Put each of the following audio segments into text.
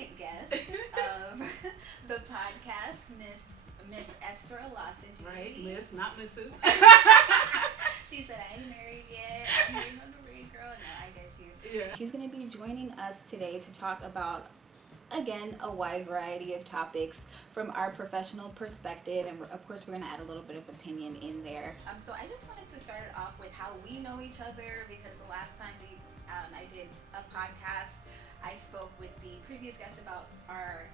second guest of the podcast, Miss Esther Olasoji. Right, Miss, not Mrs. She said, I ain't married yet. I'm waiting on the ring, girl. No, I get you. Yeah. She's going to be joining us today to talk about, again, a wide variety of topics from our professional perspective, and of course we're going to add a little bit of opinion in there. So I just wanted to start it off with how we know each other, because the last time I did a podcast, I spoke with the previous guest about our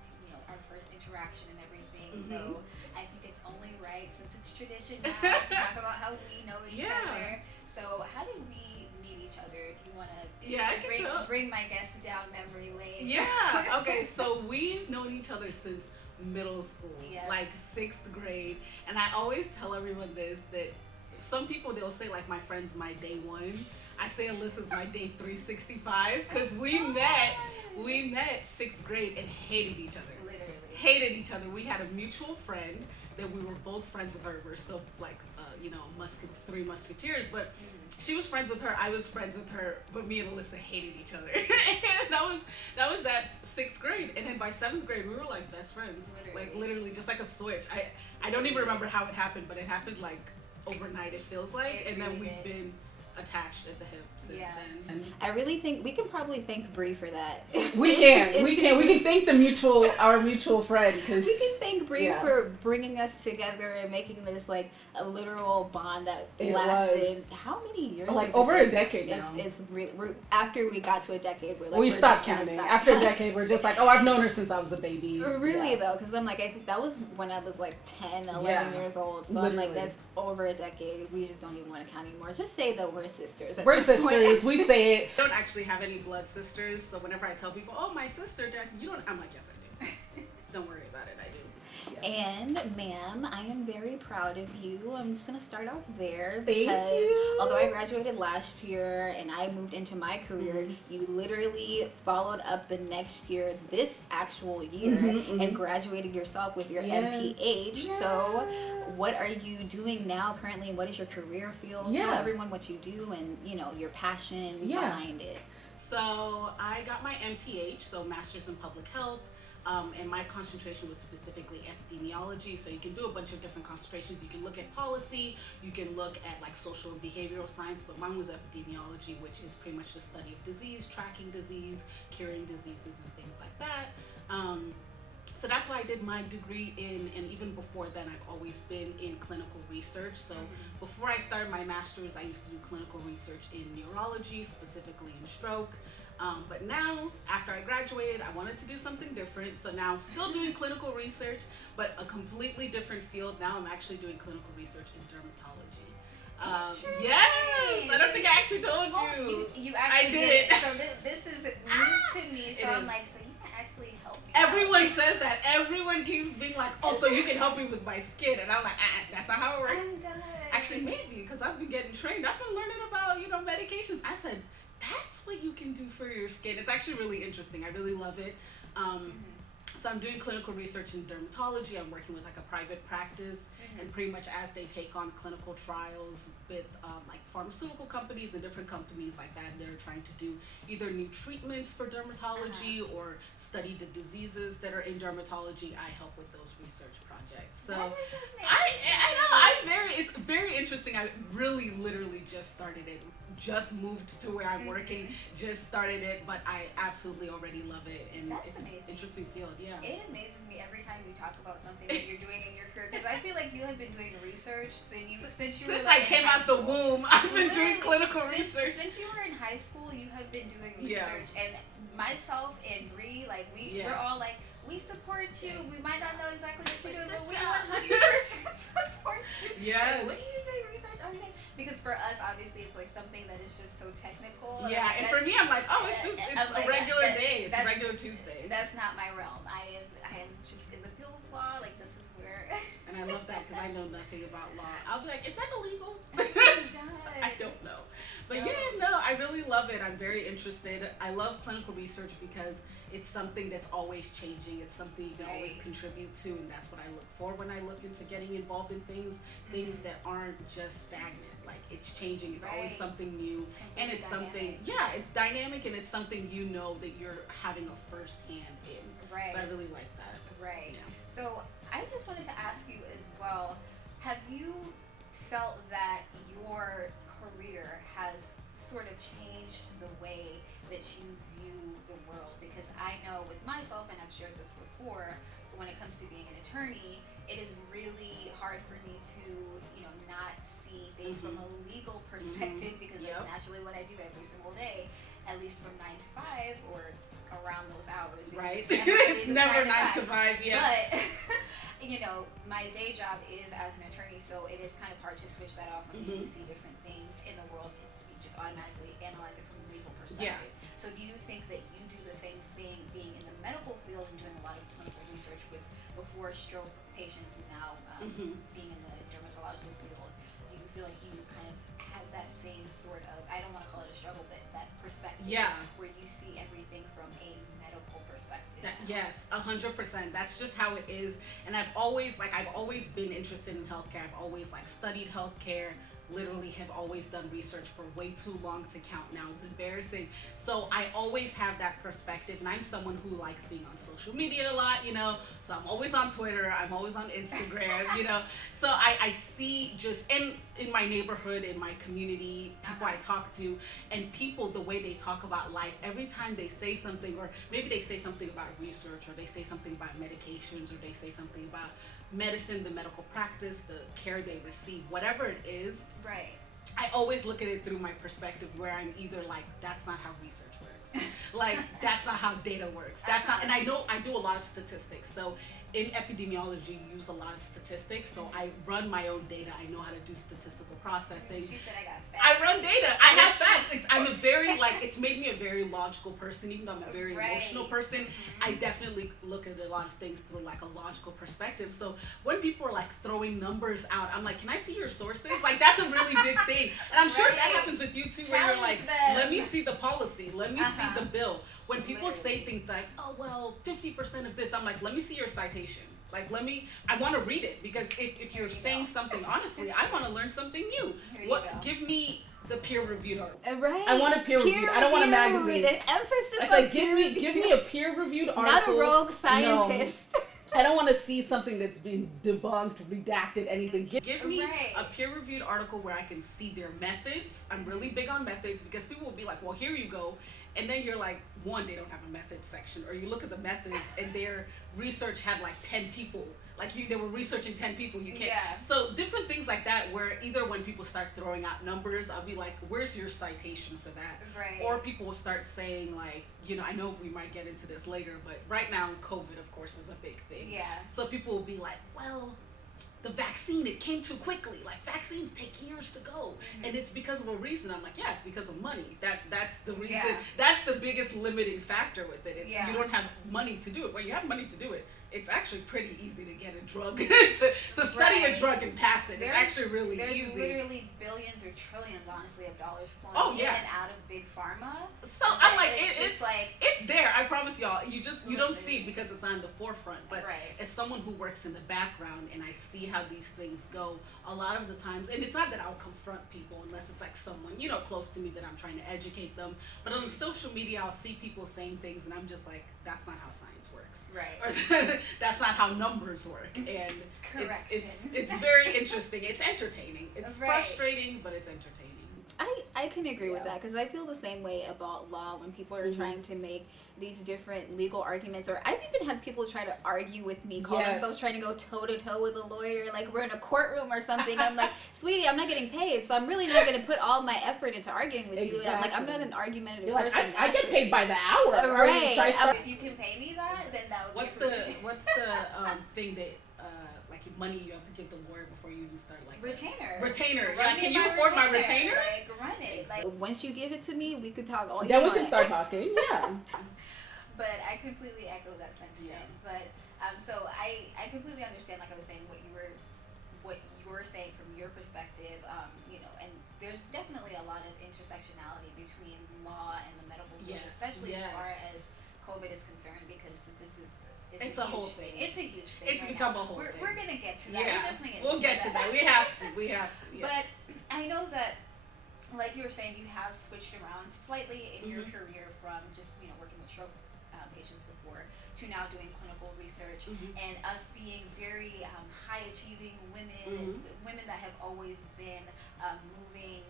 first interaction and everything. Mm-hmm. So I think it's only right, since it's tradition now, to talk about how we know each other. So how did we meet each other? If you want to bring my guests down memory lane. Yeah. Okay. So we've known each other since middle school, like 6th grade, and I always tell everyone this, that some people, they'll say like my friend's my day one. I say Alyssa's my day 365, because we met 6th grade and hated each other. Literally. Hated each other. We had a mutual friend that we were both friends with her. We're still like, three musketeers, but she was friends with her, I was friends with her, but me and Alyssa hated each other. that was that 6th grade, and then by 7th grade we were like best friends. Literally just like a switch. I don't even remember how it happened, but it happened like overnight, it feels like, and then we've been attached at the hip since then. I really think we can probably thank Bree for that. We can thank our mutual friend, because we can thank Bree for bringing us together and making this like a literal bond that lasted how many years? Like over a decade now. It's really, after we got to a decade, we stopped counting. After a decade, we're just like, oh, I've known her since I was a baby. Really though, because I'm like, I think that was when I was like 10, 11 years old. So literally. I'm like, that's over a decade. We just don't even want to count anymore. Just say that we're sisters. We're sisters. We say it. I don't actually have any blood sisters, so whenever I tell people, oh, my sister, Jack, you don't, I'm like, yes, I do. Don't worry about it, I do. Yeah. And ma'am, I am very proud of you. I'm just going to start off there. Thank you. Although I graduated last year and I moved into my career, you literally followed up the next year, this actual year, and graduated yourself with your MPH. Yes. So what are you doing now currently? What is your career field? Tell everyone what you do and, your passion behind it. So I got my MPH, so Master's in Public Health. And my concentration was specifically epidemiology. So you can do a bunch of different concentrations. You can look at policy, you can look at like social and behavioral science, but mine was epidemiology, which is pretty much the study of disease, tracking disease, curing diseases, and things like that. So that's why I did my degree in, and even before then, I've always been in clinical research. So before I started my master's, I used to do clinical research in neurology, specifically in stroke. But now, after I graduated, I wanted to do something different. So now, still doing clinical research, but a completely different field. Now I'm actually doing clinical research in dermatology. Yes! I don't think I actually told you. You actually I did. So this is news to me. So I'm like, so you can actually help me. Everyone says that. Everyone keeps being like, oh, so you can help me with my skin. And I'm like, that's not how it works. I'm done. Actually, maybe, because I've been getting trained. I've been learning about, medications. I said, that's what you can do for your skin. It's actually really interesting. I really love it. So I'm doing clinical research in dermatology. I'm working with like a private practice, and pretty much as they take on clinical trials with like pharmaceutical companies and different companies like that, they're trying to do either new treatments for dermatology or study the diseases that are in dermatology. I help with those research projects. So it's very interesting. I really literally just started it. Just moved to where I'm working, just started it, but I absolutely already love it, and it's amazing. An interesting field, It amazes me every time you talk about something that you're doing in your career, because I feel like you have been doing research since I came out the womb. I've been doing clinical research. Since you were in high school, you have been doing research, and myself and Bree, like we're all like, we support you. We might not know exactly what you're doing, but we 100% support you. Yes. Like, what are you doing research on? Because for us, obviously, it's like something that is just so technical. Yeah, and for me, I'm like, oh, it's a regular day. It's a regular Tuesday. That's not my realm. I am just in the field of law. Like, this is where. And I love that because I know nothing about law. I'll be like, is that illegal? I don't know. But I really love it. I'm very interested. I love clinical research because it's something that's always changing. It's something you can always contribute to, and that's what I look for when I look into getting involved in things that aren't just stagnant. Like, it's changing. It's always something new, and it's something. Yeah, it's dynamic, and it's something that you're having a first hand in. really like that. Right. Yeah. So I just wanted to ask you as well, have you felt that your career has sort of changed the way that you view the world? Because I know with myself, and I've shared this before, when it comes to being an attorney, it is really hard for me to, not see things from a legal perspective, because that's naturally what I do every single day, at least from 9 to 5 or around those hours. Right. It's never 9 to 5, yeah. But, my day job is as an attorney, so it is kind of hard to switch that off when you see different things in the world. You just automatically analyze it from a legal perspective. Yeah. So do you think that you do the same thing being in the medical field and doing a lot of clinical research with before stroke patients and now being in the dermatological field? Do you feel like you kind of have that same sort of, I don't want to call it a struggle, but that perspective where you see everything from a medical perspective? Yes, 100%. That's just how it is. And I've always been interested in healthcare. I've always studied healthcare. Literally have always done research for way too long to count now. It's embarrassing. So I always have that perspective, and I'm someone who likes being on social media a lot, so I'm always on Twitter, I'm always on Instagram, so I see just in my neighborhood, in my community, people I talk to, and people, the way they talk about life, every time they say something, or maybe they say something about research, or they say something about medications, or they say something about medicine, the medical practice, the care they receive, whatever it is. Right. I always look at it through my perspective, where I'm either that's not how research works. That's not how data works. That's not, and I know I do a lot of statistics. So in epidemiology, you use a lot of statistics. So I run my own data. I know how to do statistical processing. She said I got facts. I run data. I have facts. I'm a very, it's made me a very logical person, even though I'm a very emotional person. I definitely look at a lot of things through a logical perspective. So when people are throwing numbers out, I'm like, can I see your sources? That's a really big thing. And I'm sure that happens with you too, where you're like, let me see the policy. Let me see the bill. When people say things like, oh, well, 50% of this, I'm like, let me see your citation. I want to read it, because if you're saying something honestly, I want to learn something new. Give me the peer-reviewed article. Right. I want a peer-reviewed. I don't want a magazine. An emphasis It's like, give me a peer-reviewed article. Not a rogue scientist. No. I don't want to see something that's been debunked, redacted, anything. Give me a peer-reviewed article where I can see their methods. I'm really big on methods, because people will be like, well, here you go. And then you're like, one, they don't have a methods section. Or you look at the methods and their research had 10 people. They were researching 10 people. You can't. Yeah. So different things like that, where either when people start throwing out numbers, I'll be like, where's your citation for that? Right. Or people will start saying I know we might get into this later, but right now COVID, of course, is a big thing. Yeah. So people will be like, well, the vaccine, it came too quickly. Vaccines take years to go, and it's because of a reason. I'm like, yeah, it's because of money. That's the reason. Yeah. That's the biggest limiting factor with it. Yeah. You don't have money to do it. Well, you have money to do it. It's actually pretty easy to get a drug to study a drug and pass it. It's actually really easy. There's literally billions or trillions, honestly, of dollars flowing in and out of big pharma. So I'm like, it's there. I promise y'all. You don't see it because it's on the forefront. But as someone who works in the background, and I see how these things go, a lot of the times, and it's not that I'll confront people unless it's someone close to me that I'm trying to educate them. But on social media, I'll see people saying things, and I'm just like, that's not how science works. Right. Or that's not how numbers work. And it's very interesting. It's entertaining. It's frustrating, but it's entertaining. I can agree with that, because I feel the same way about law when people are trying to make these different legal arguments, or I've even had people try to argue with me, call themselves trying to go toe-to-toe with a lawyer, we're in a courtroom or something. I'm like, sweetie, I'm not getting paid, so I'm really not going to put all my effort into arguing with you. And I'm like, I'm not an argumentative person. I get paid by the hour. Right. If you can pay me that, then that would be What's the thing that money you have to give the lawyer before you even start retainer? Can you afford my retainer? Run it. Once you give it to me, we could talk all you want. Then we can start talking. Yeah. But I completely echo that sentiment. Yeah. But so I completely understand, like I was saying, what you were saying from your perspective. And there's definitely a lot of intersectionality between law and the medical field, especially as far as COVID is concerned, because it's a whole thing. It's a huge thing. It's become a whole thing. We're gonna get to that. Yeah. We'll get to that. We have to. Yeah. But I know that, like you were saying, you have switched around slightly in your career from just working with stroke patients before to now doing clinical research, and us being very high achieving women, women that have always been moving,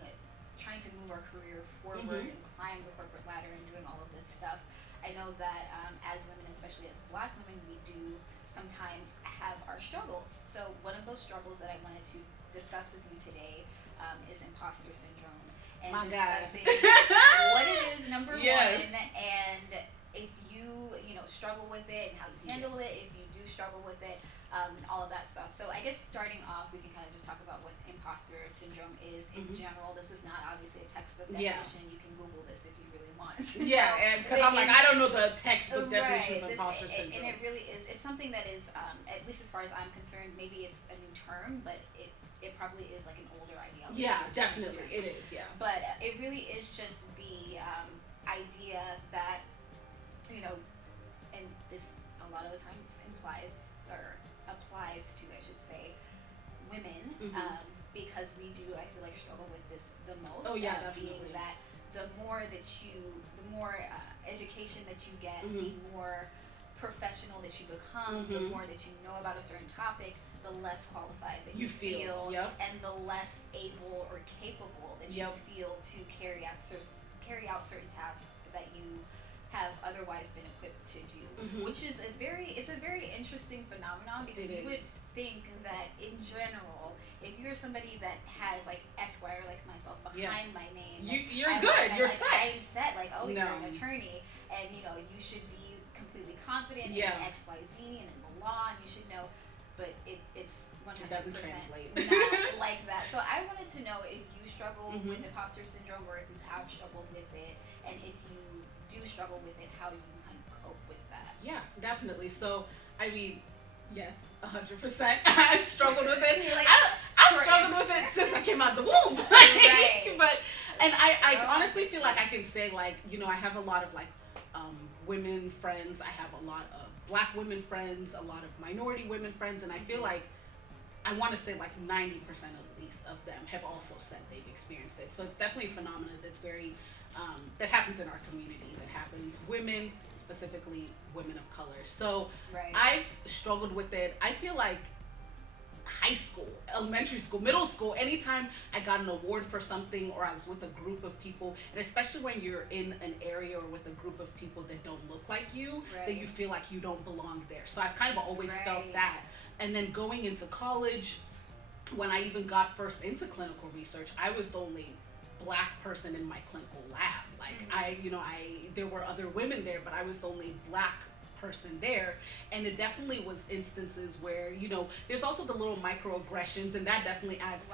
trying to move our career forward and climb the corporate ladder and doing all of this stuff. I know that as women, especially as Black women, we do sometimes have our struggles. So one of those struggles that I wanted to discuss with you today is imposter syndrome, and discussing what it is, number one, and if you know struggle with it and how you handle it, if you do struggle with it, all of that stuff. So I guess starting off, we can kind of just talk about what imposter syndrome is in general. This is not obviously a textbook definition. You can Google this if you really want. Yeah, and because I'm like, I don't know the textbook definition of imposter syndrome. And it really is. It's something that is, at least as far as I'm concerned, maybe it's a new term, but it probably is like an older ideology. Yeah, definitely, it is. Yeah. But it really is just the idea that, you know, and this a lot of the times implies or applies to, I should say, women, because we do, I feel like, struggle with this the most. Oh yeah, definitely. Being that the more education that you get, the more professional that you become, the more that you know about a certain topic, the less qualified that you feel, and the less able or capable that you feel to carry out certain tasks that you have otherwise been equipped to do, which is a very interesting phenomenon, because you would think that in general, if you're somebody that has like Esquire, like myself, behind my name, you're good. You're set. I'm set. Like, oh, you're an attorney, and you know you should be completely confident in X, Y, Z, and in the law, and you should know. But it's 100% it doesn't translate. not like that. So I wanted to know if you struggle with imposter syndrome, or if you have struggled with it, and if you do struggle with it, how you kind of cope with that. Yeah, definitely. So, I mean, yes, 100%. I've struggled with it. I've struggled with it since I came out the womb. But, and I honestly feel like I can say, like, you know, I have a lot of like women friends. I have a lot of Black women friends, a lot of minority women friends, and I feel like I want to say like 90% at least of them have also said they've experienced it. So it's definitely a phenomenon that's very that happens in our community, that happens women, specifically women of color. So I've struggled with it. I feel like high school, elementary school, middle school, anytime I got an award for something, or I was with a group of people, and especially when you're in an area or with a group of people that don't look like you, that you feel like you don't belong there. So I've kind of always felt that. And then going into college, when I even got first into clinical research, I was the only Black person in my clinical lab. Like there were other women there, but I was the only Black person there. And it definitely was instances where, you know, there's also the little microaggressions, and that definitely adds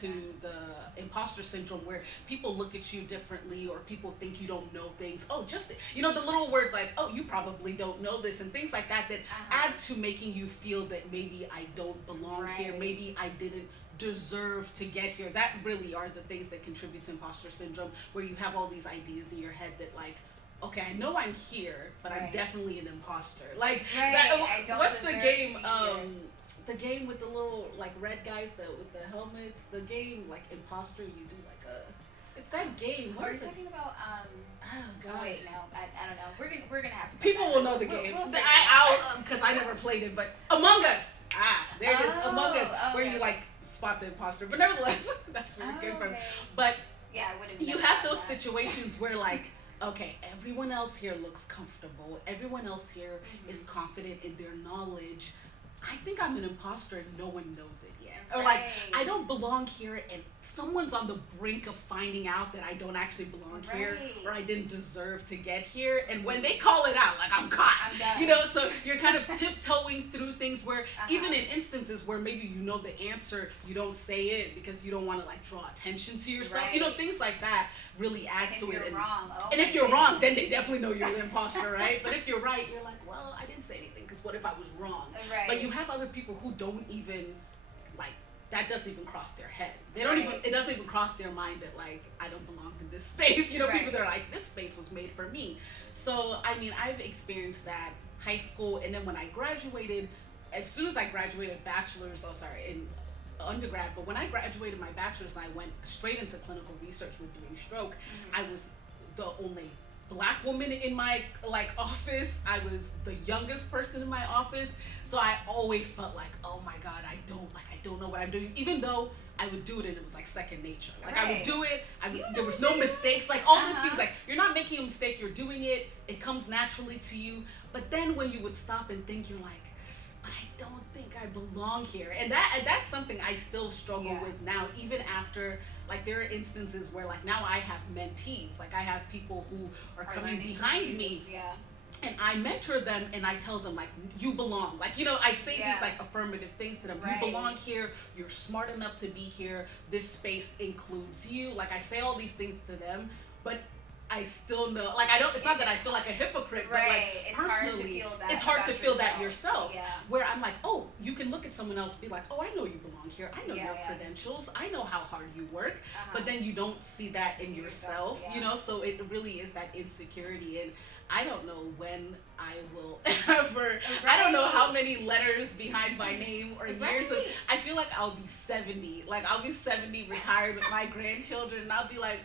to the imposter syndrome, where people look at you differently, or people think you don't know things. Oh, just, you know, the little words like, oh, you probably don't know this, and things like that add to making you feel that maybe I don't belong here, maybe I didn't deserve to get here. That really are the things that contribute to imposter syndrome, where you have all these ideas in your head that, like, okay, I know I'm here, but I'm definitely an imposter. Like, what's the game? The game with the little like red guys with the helmets. The game like Imposter. You do like a. It's that game. Are you talking about? Oh gosh. Wait, no, I don't know. We're gonna have to. People will know the game. Because I never played it, but Among Us. There it is. Among Us, where you like spot the imposter. But nevertheless, that's where it came from. But you have those situations where like, okay, everyone else here looks comfortable. Everyone else here is confident in their knowledge. I think I'm an imposter and no one knows it yet. Or like, I don't belong here and someone's on the brink of finding out that I don't actually belong here, or I didn't deserve to get here. And when they call it out, like, I'm caught. I'm done. You know, so you're kind of tiptoeing through things where even in instances where maybe you know the answer, you don't say it because you don't want to like draw attention to yourself. You know, things like that really add to it. And if you're wrong, then they definitely know you're the imposter, right? But if you're right, you're like, well, I didn't say anything because what if I was wrong? But you have other people who don't even, like, that doesn't even cross their head. They don't even, it doesn't even cross their mind that, like, I don't belong in this space. You know, people that are like, this space was made for me. So, I mean, I've experienced that high school, and then when I graduated, as soon as I graduated in undergrad, but when I graduated my bachelor's and I went straight into clinical research with doing stroke, I was the only black woman in my office. I was the youngest person in my office, so I always felt like, oh my god, I don't know what I'm doing, even though I would do it and it was like second nature. Like I would do it. There was no mistakes. Like all these things. Like you're not making a mistake. You're doing it. It comes naturally to you. But then when you would stop and think, you're like, but I don't think I belong here. And that's something I still struggle with now, even after. Like there are instances where like now I have mentees. Like I have people who are coming behind me. And I mentor them and I tell them like, you belong. Like, you know, I say these like affirmative things to them. You belong here. You're smart enough to be here. This space includes you. Like I say all these things to them, but I still know, like it's not that I feel like a hypocrite, but like it's personally, it's hard to feel that yourself. Where I'm like, oh, you can look at someone else and be like, oh, I know you belong here. I know your credentials. I know how hard you work. But then you don't see that in yourself, you know? So it really is that insecurity. And I don't know when I will ever, I don't know how many letters behind my name or years of, I feel like I'll be 70. Like I'll be 70 retired with my grandchildren and I'll be like,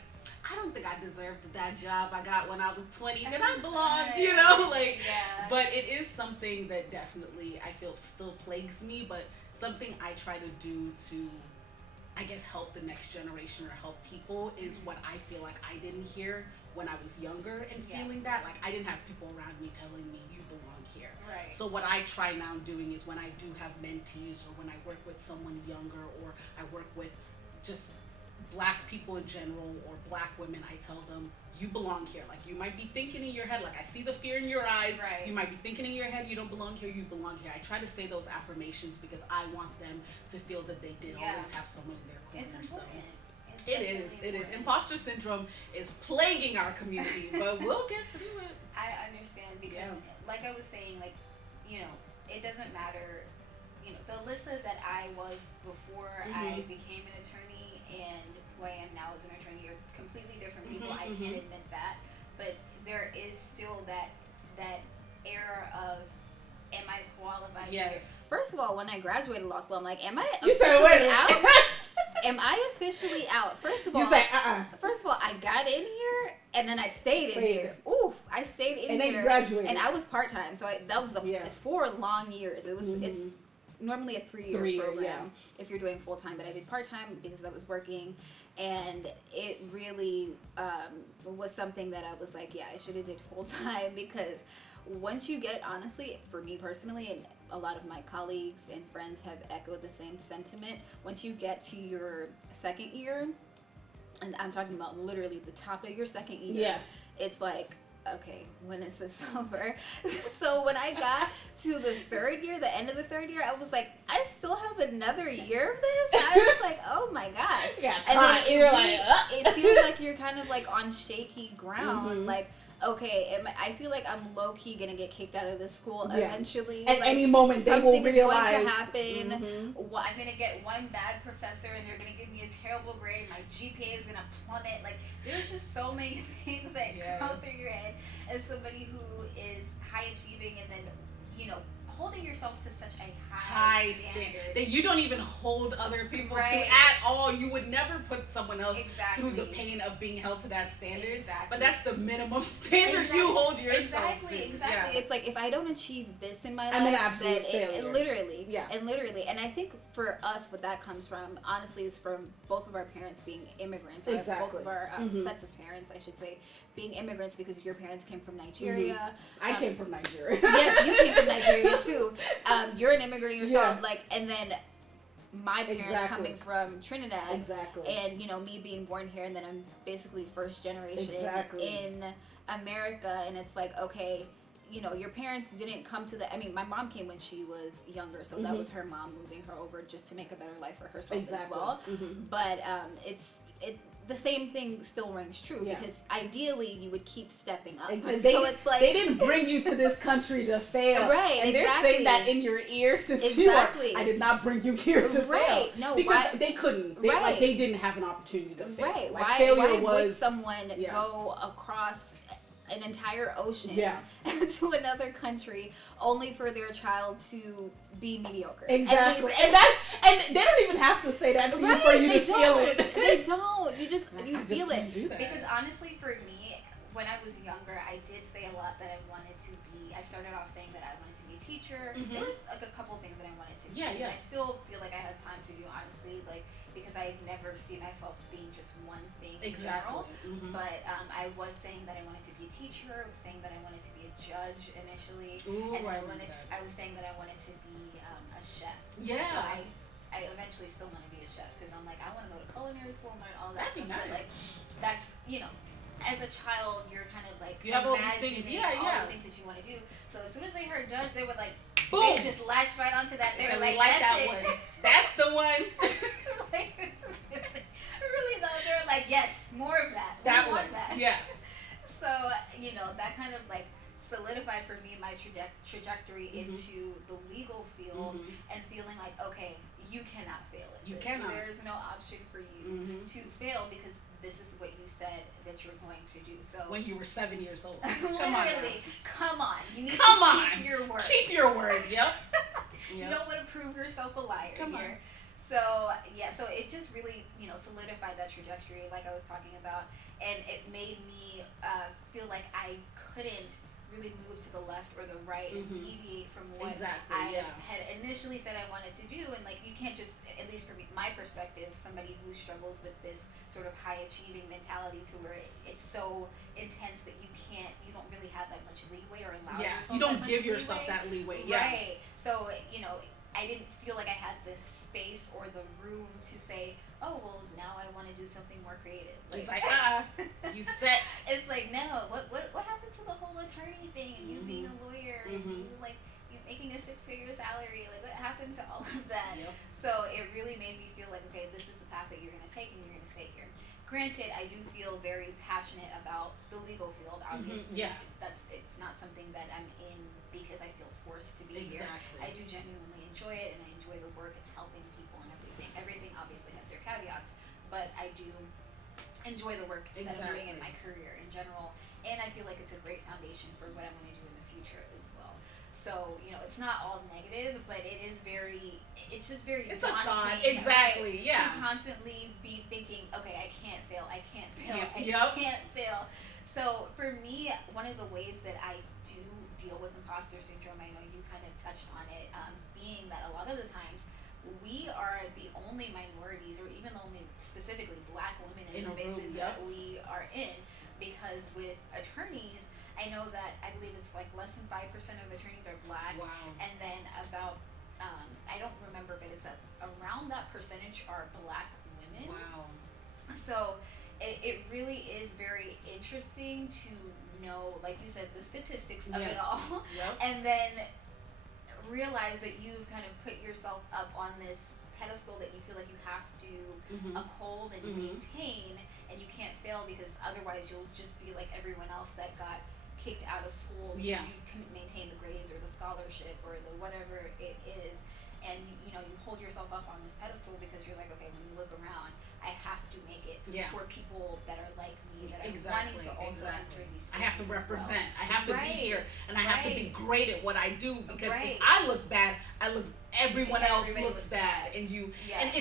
I don't think I deserved that job I got when I was 20. Did I belong? You know, like, but it is something that definitely I feel still plagues me, but something I try to do to, I guess, help the next generation or help people is what I feel like I didn't hear when I was younger and feeling that. Like, I didn't have people around me telling me, you belong here. So what I try now doing is when I do have mentees or when I work with someone younger or I work with just black people in general or black women, I tell them, you belong here. Like you might be thinking in your head, like I see the fear in your eyes. You might be thinking in your head, you don't belong here, you belong here. I try to say those affirmations because I want them to feel that they did always have someone in their corner. It's important. It is. Imposter syndrome is plaguing our community, but we'll get through it. I understand because like I was saying, like, you know, it doesn't matter, you know, the Alyssa that I was before I became an attorney and who I am now as an attorney are completely different people. I can't admit that, but there is still that era of, am I qualified? First of all, when I graduated law school, I'm like, am I officially out? Am I officially out? First of all, you say, First of all, I got in here and then I stayed in here. Ooh, I stayed in and here. And then graduated. And I was part time, so that was 4 long years. It was it's normally a 3-year program if you're doing full time, but I did part time because I was working, and it really was something that I was like, I should have did full time because once you get, honestly, for me personally, and a lot of my colleagues and friends have echoed the same sentiment, once you get to your second year, and I'm talking about literally the top of your second year, it's like, okay, when is this over? So when I got to the third year, the end of the third year, I was like, I still have another year of this? I was like, oh my gosh. And then it feels like you're kind of like on shaky ground, like, okay, I feel like I'm low-key gonna get kicked out of this school eventually. At like, any moment they will realize. Going to happen. I'm gonna get one bad professor and they're gonna give me a terrible grade. My GPA is gonna plummet. Like, there's just so many things that go through your head as somebody who is high achieving and then, you know, holding yourself to such a high standard that you don't even hold other people to at all. You would never put someone else through the pain of being held to that standard. But that's the minimum standard you hold yourself to. It's like, if I don't achieve this in my life, I'm an absolute failure. Literally. And I think for us, what that comes from, honestly, is from both of our parents being immigrants. Both of our sets of parents, I should say, being immigrants, because your parents came from Nigeria. I came from Nigeria. Yes, you came from Nigeria too. You're an immigrant yourself, like, and then my parents coming from Trinidad, and, you know, me being born here, and then I'm basically first generation in America, and it's like, okay, you know, your parents didn't come to I mean, my mom came when she was younger, so that was her mom moving her over just to make a better life for herself as well. But the same thing still rings true, because ideally you would keep stepping up. So it's like, they didn't bring you to this country to fail. And they're saying that in your ear since you are. I did not bring you here to fail. No, because they couldn't. They didn't have an opportunity to fail. Why would someone go across an entire ocean to another country only for their child to be mediocre? And they don't even have to say that to you for you to feel it. They don't. You feel it. Do that. Because honestly, for me, when I was younger, I did say a lot that I wanted to be. I started off saying that I wanted to be a teacher. There was like a couple things that I wanted to be. Yeah. I still feel like I have time to do, honestly, like because I never see myself being just one thing in general. But I was saying that I wanted to be a teacher. I was saying that I wanted to be a judge initially, and I was saying that I wanted to be a chef. Yeah. So I eventually still want to be a chef because I'm like I want to go to culinary school and learn all that That'd be stuff. nice. But like that's as a child, you're kind of like you have all these imagining things, all the things that you want to do. So as soon as they heard judge, they were like, boom, they just latched right onto that. They were like, that's that one. That's the one. like, really though, they were like, yes, more of that. That we one. want that. Yeah. So that kind of like solidified for me my trajectory into the legal field and feeling like, okay, you cannot fail at You this. cannot. There is no option for you to fail because this is what you said that you're going to do. So when you were 7 years old. Literally, come on. You need to keep your word. Keep your word. Yep. You don't want to prove yourself a liar Come here. on. So so it just really solidified that trajectory, like I was talking about, and it made me feel like I couldn't really move to the left or the right and deviate from what I had initially said I wanted to do. And like you can't just, at least from my perspective, somebody who struggles with this sort of high achieving mentality to where it's so intense that you don't really have that much leeway or allow yourself you don't that give much yourself leeway. that leeway. Right. So I didn't feel like I had the space or the room to say, oh well, now I want to do something more creative. Like, it's like you set. It's like, no, what happened to the whole attorney thing and you being a lawyer and you like making a 6-figure salary? Like what happened to all of that? Yep. So it really made me feel like, okay, this is the path that you're going to take and you're going to stay here. Granted, I do feel very passionate about the legal field. Obviously, it's not something that I'm in because I feel forced to be here. I do genuinely enjoy it, and I enjoy the work and helping people and everything. Everything obviously has their caveats, but I do enjoy the work that I'm doing in my career in general, and I feel like it's a great foundation for what I'm going to do in the future as well. So it's not all negative, but it's just very it's daunting. A thought. Exactly. To constantly be thinking, okay, I can't fail. I can't fail. So for me, one of the ways that I do deal with imposter syndrome, I know you kind of touched on it, being that a lot of the times we are the only minorities, or even only specifically Black women in the spaces that we are in, because with attorneys, I know that I believe it's like less than 5% of attorneys are Black, and then about I don't remember, but it's around that percentage are Black women. Wow. So it really is very interesting to know, like you said, the statistics of it all, and then realize that you've kind of put yourself up on this pedestal that you feel like you have to uphold and maintain, and you can't fail because otherwise you'll just be like everyone else that got kicked out of school because you couldn't maintain the grades or the scholarship or the whatever it is. And you hold yourself up on this pedestal because you're like, okay, when you look around, I have to make it for people that are like me, that are wanting to also enter these spaces. I have to represent. I have to be here, and I have to be great at what I do, because if I look bad, everyone else looks bad, and and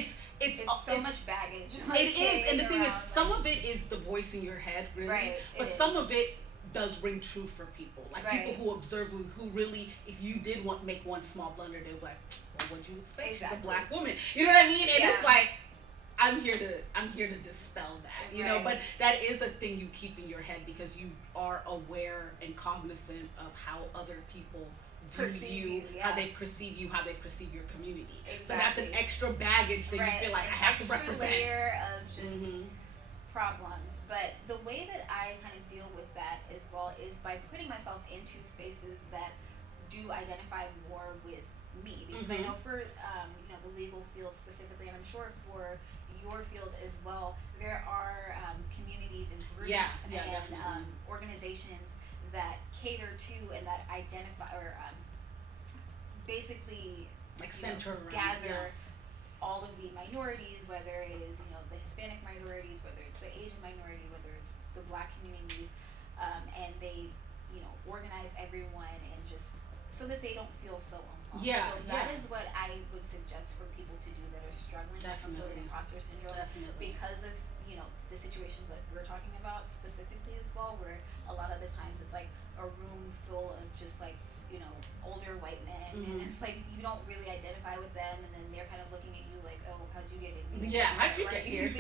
it's so much baggage. It is, and the thing is, some of it is the voice in your head, really, but some of it does ring true for people, like people who observe, who really, if you did make one small blunder, they're like, well, what'd you expect? She's a Black woman, you know what I mean? And it's like, I'm here to dispel that, you know. But that is a thing you keep in your head, because you are aware and cognizant of how other people perceive you, how they perceive you, how they perceive your community. So that's an extra baggage that you feel like I have to represent. Layer of just problems. But the way that I kind of deal with that as well is by putting myself into spaces that do identify more with me, because I know for the legal field specifically, and I'm sure for your field as well, there are communities and groups and organizations that cater to and that identify or basically gather all of the minorities, whether it is the Hispanic minorities, whether it's the Asian minority, whether it's the Black communities, and they organize everyone and just so that they don't feel so alone. So that is what I would suggest for people to do that are struggling with some sort of imposter syndrome, because of the situations that we're talking about specifically as well, where a a lot of the times it's like a room full of just like, you know, older white men, and it's like you don't really identify with them, and then they're kind of looking at you like, oh, how'd you get in here? Yeah, how'd you get here?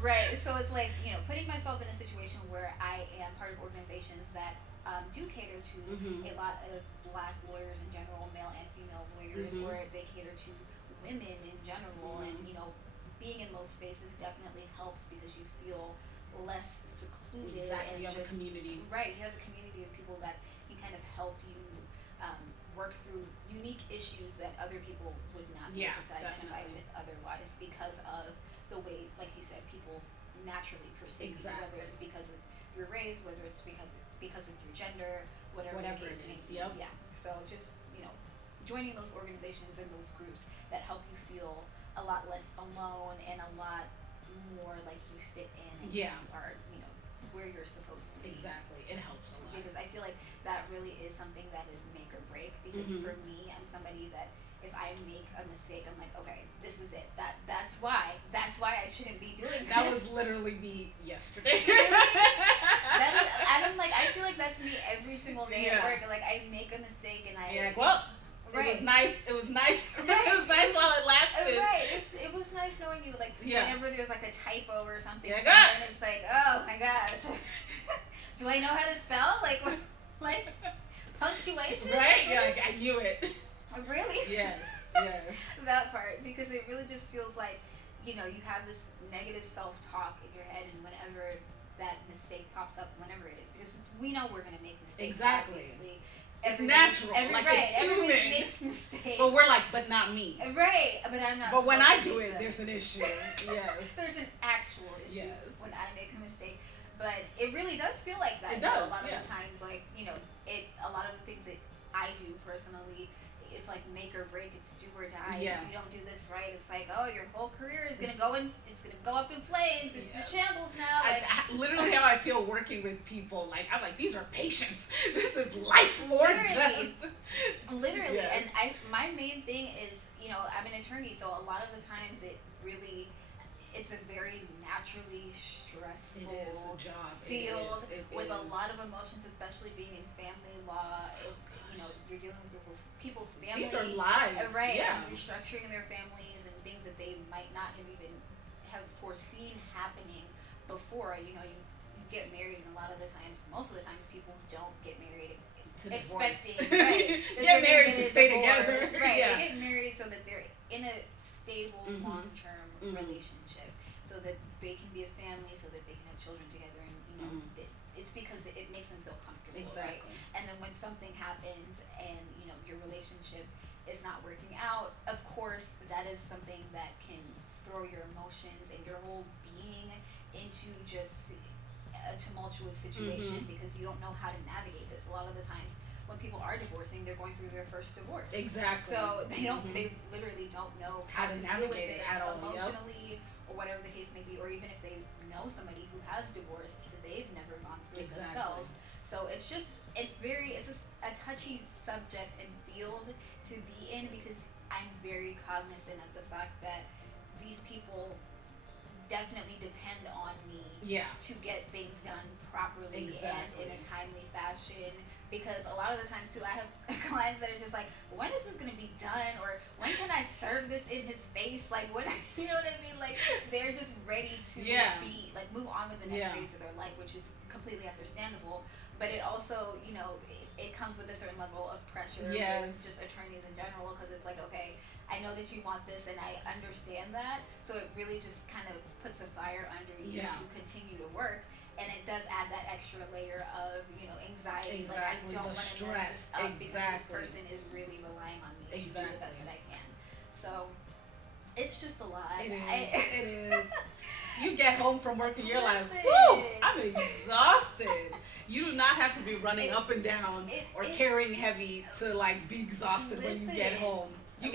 Right. So it's like, you know, putting myself in a situation where I am part of organizations that do cater to a lot of Black lawyers in general, male and female lawyers, or they cater to women in general, and you know, being in those spaces definitely helps because you feel less secluded. Exactly. And You have a community. Right. You have a community of people that can kind of help you work through unique issues that other people would not be able to identify with otherwise, because of the way, like you said, people naturally perceive you, whether it's because of your race, whether it's because of your gender, whatever the case it is. may be. Yeah. So just, you know, joining those organizations and those groups that help you feel a lot less alone and a lot more like you fit in and you are, you know, where you're supposed to be. Exactly. It helps a lot. Because I feel like that really is something that is make or break. Because for me, I'm somebody that if I make a mistake, I'm like, okay, this is it. That's why I shouldn't be doing this. That was literally me yesterday. I'm like, I feel like that's me every single day at work. Like I make a mistake and I it was nice. It was nice. Right. It was nice while it lasted. Right. It was nice knowing you. Like whenever there's like a typo or something, and it's like, oh my gosh, do I know how to spell? Like punctuation? Right. Yeah. Like I knew it. Really? Yes. That part, because it really just feels like, you know, you have this negative self-talk in your head, and whenever that mistake pops up, whenever it is, because we know we're gonna make mistakes. Exactly. Obviously. It's natural. It's human. Everybody makes mistakes. But we're like, but not me. Right. But I'm not. But when I do it, there's an issue. Yes. There's an actual issue when I make a mistake. But it really does feel like that. It does. A lot of the times, like, you know, a lot of the things that I do personally, it's like make or break. It's do or die. Yeah. If you don't do this right, it's like, oh, your whole career is gonna go up in flames. It's a shambles now. Like, literally how I feel working with people. Like I'm like, these are patients. This is life or death. Literally. Yes. And my main thing is, you know, I'm an attorney, so a lot of the times it's a very naturally stressful field with a lot of emotions, especially being in family law. You know, you're dealing with people's families. These are lives. Right. Yeah. And restructuring their families and things that they might not have foreseen happening before. You know, you get married, and a lot of the times, most of the times, people don't get married expecting get married to stay together. Right. They get married so that they're in a stable, long-term relationship, so that they can be a family, so that they can have children together, and you know, it's because it makes them feel comfortable. Exactly. Right? And then when something happens, and you know, your relationship is not working out, of course, that is something that can throw your emotions and your whole being into just a tumultuous situation, because you don't know how to navigate this. A lot of the times when people are divorcing, they're going through their first divorce. Exactly. So they literally don't know how to navigate it at all, emotionally, or whatever the case may be, or even if they know somebody who has divorced, they've never gone through it themselves. So it's a touchy subject and field to be in, because I'm very cognizant of the fact that these people definitely depend on me to get things done properly and in a timely fashion. Because a lot of the times too, I have clients that are just like, when is this gonna be done, or when can I serve this in his face? Like, what, you know what I mean? Like, they're just ready to be like move on with the next phase of their life, which is completely understandable. But it also, you know, it comes with a certain level of pressure with just attorneys in general, because it's like, okay, I know that you want this, and I understand that, so it really just kind of puts a fire under you to continue to work, and it does add that extra layer of, you know, anxiety. Like, I don't want to mess this up because this person is really relying on me to do the best that I can. So it's just a lot. It is. You get home from work and you're like, whoo, I'm exhausted. You do not have to be running up and down or carrying heavy to like be exhausted when you get home. You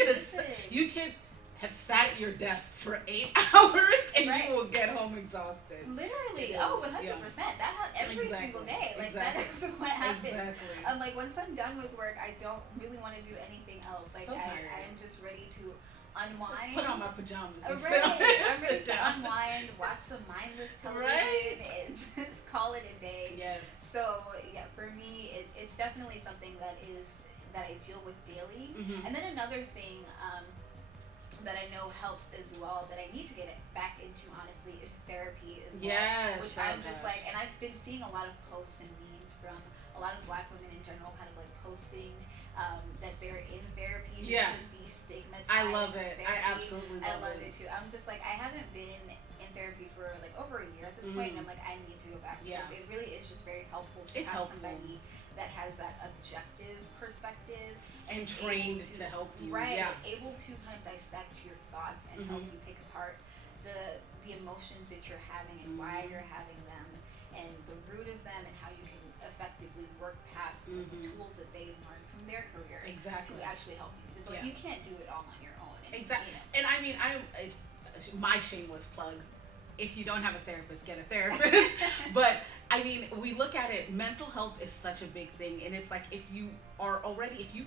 can have sat at your desk for 8 hours and you will get home exhausted. Literally. 100%. That every single day. Like that is what happens. Exactly. Like once I'm done with work, I don't really want to do anything else. Like I am just ready to unwind. Just put on my pajamas. I'm ready to unwind, watch some mindless television, and just call it a day. Yes. So yeah, for me, it's definitely something that I deal with daily. And then another thing that I know helps as well, that I need to get it back into, honestly, is therapy as well. Yes. Which I'm just like, and I've been seeing a lot of posts and memes from a lot of Black women in general, kind of like posting that they're in therapy just to destigmatize. I love it. Therapy. I absolutely love it. I love it too. I'm just like, I haven't been in therapy for like over a year at this point, and I'm like, I need to go back. Yeah. It really is just very helpful to have somebody that has that objective perspective and trained to help you, able to kind of dissect your thoughts and help you pick apart the emotions that you're having and why you're having them and the root of them and how you can effectively work past the tools that they've learned from their career to actually help you. Because like, you can't do it all on your own. And, exactly. And I mean, my shameless plug, if you don't have a therapist, get a therapist. But I mean, we look at it, mental health is such a big thing, and it's like, if you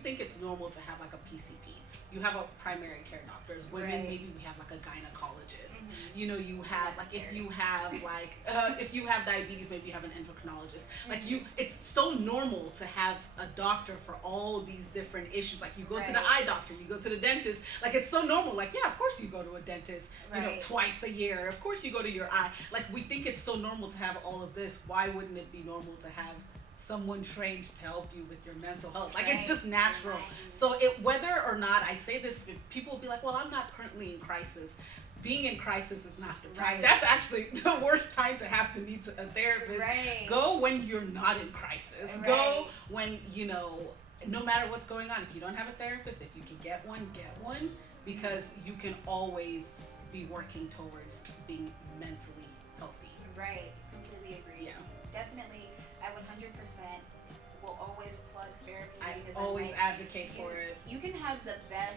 think it's normal to have like a PCP, you have a primary care doctors. Women, maybe we have like a gynecologist. You know, you have like, if you have like if you have diabetes, maybe you have an endocrinologist. Like it's so normal to have a doctor for all these different issues. Like you go to the eye doctor, you go to the dentist. Like it's so normal. Like, yeah, of course you go to a dentist, you know, twice a year. Of course you go to your eye. Like, we think it's so normal to have all of this. Why wouldn't it be normal to have someone trained to help you with your mental health? Like, it's just natural. So whether or not I say this, people will be like, well, I'm not currently in crisis. Being in crisis is not the time. That's actually the worst time to have to need a therapist. Go when you're not in crisis. Go when, you know, no matter what's going on. If you don't have a therapist, if you can get one, because you can always be working towards being mentally healthy. Right. Completely agree. Yeah. Definitely, I 100% will always plug therapy. I always advocate for it. You can have the best,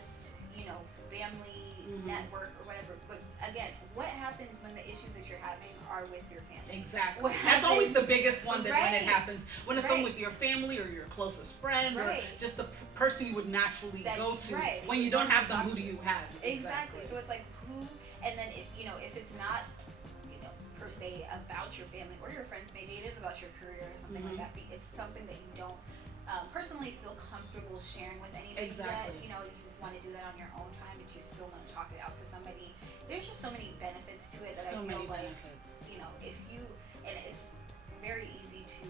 you know, family network or whatever, but again, what happens when the issues that you're having are with your family? Exactly. That's always the biggest one that when it happens. When it's with your family or your closest friend or just the person you would naturally go to. When you don't have them, who do you have? Exactly. So it's like who, and then if, you know, if it's not, you know, per se about your family or your friends, maybe it is about your career or something like that. It's something that you don't personally feel comfortable sharing with anybody yet. You know, you want to do that on your own time, but you still want to talk it out to somebody. There's just so many benefits to it that I feel like, you know, if you, and it's very easy to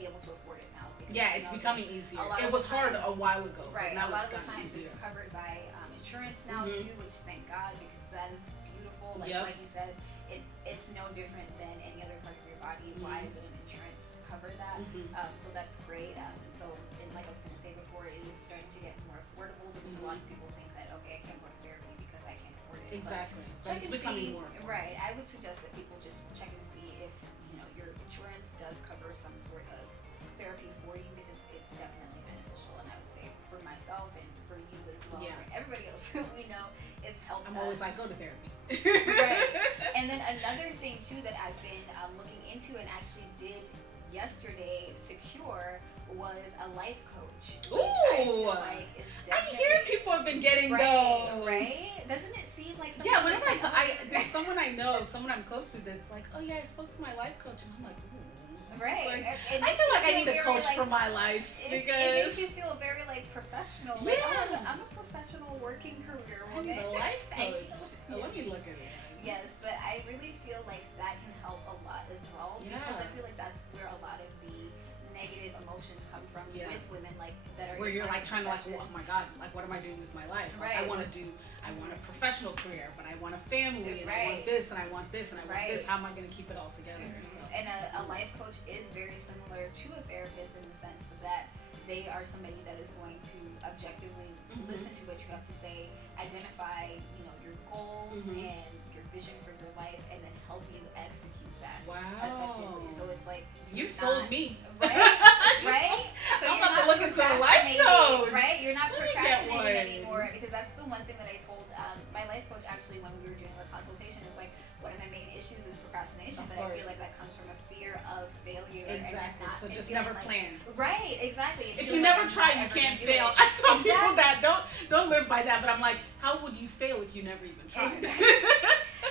be able to afford it now. Because, yeah, it's becoming easier. It was hard a while ago. Right. Now a lot of the it's times easier. it's covered by insurance now too, which thank God, because that is beautiful. Like you said, it's no different than any other part of your body. Why would an insurance cover that? So that's great. So, and like I was going to say before, it is starting to get more affordable because a lot of people think that, okay, I can't go to therapy because I can't afford it. Exactly. But it's becoming more affordable. Right. I would suggest that people just check and see if, you know, your insurance does cover some sort of therapy for you, because it's definitely beneficial. And I would say for myself and for you as well, for everybody else we know, it's helped. I'm always like, go to therapy. Right. And then another thing too that I've been looking into and actually did yesterday secure was a life coach. Ooh! I feel like is I hear people have been getting those. Right? Doesn't it seem like something? Yeah, whenever there's someone I know, someone I'm close to that's like, oh yeah, I spoke to my life coach, and I'm like, ooh. Right. Like, I feel like I need a coach for my life, because it makes you feel very like professional. Like, oh, I'm a professional working career woman. I need a life coach. Let me look at it. Yes, but I really feel like that can help a lot as well, because I feel like that's where a lot of the negative emotions come from with women, like that are where you're like trying to like, oh my God, like what am I doing with my life? Like, I want a professional career, but I want a family, and I want this, and I want this, and I want this. How am I going to keep it all together? So. And a life coach is very similar to a therapist in the sense that they are somebody that is going to objectively listen to what you have to say, identify, you know, your goals and your vision for your life, and then help you execute that effectively. So it's like you sold me, right? Right? So I'm about to look into a life coach, right? You're not procrastinating anymore, because that's the one thing that I told my life coach actually when we were doing the consultation. Is like, one of my main issues is procrastination, but I feel like that comes from a fear of failure. Exactly. So just never plan. Right. Exactly. If you never try, you can't fail. I tell people that don't live by that. But I'm like, how would you fail if you never even tried?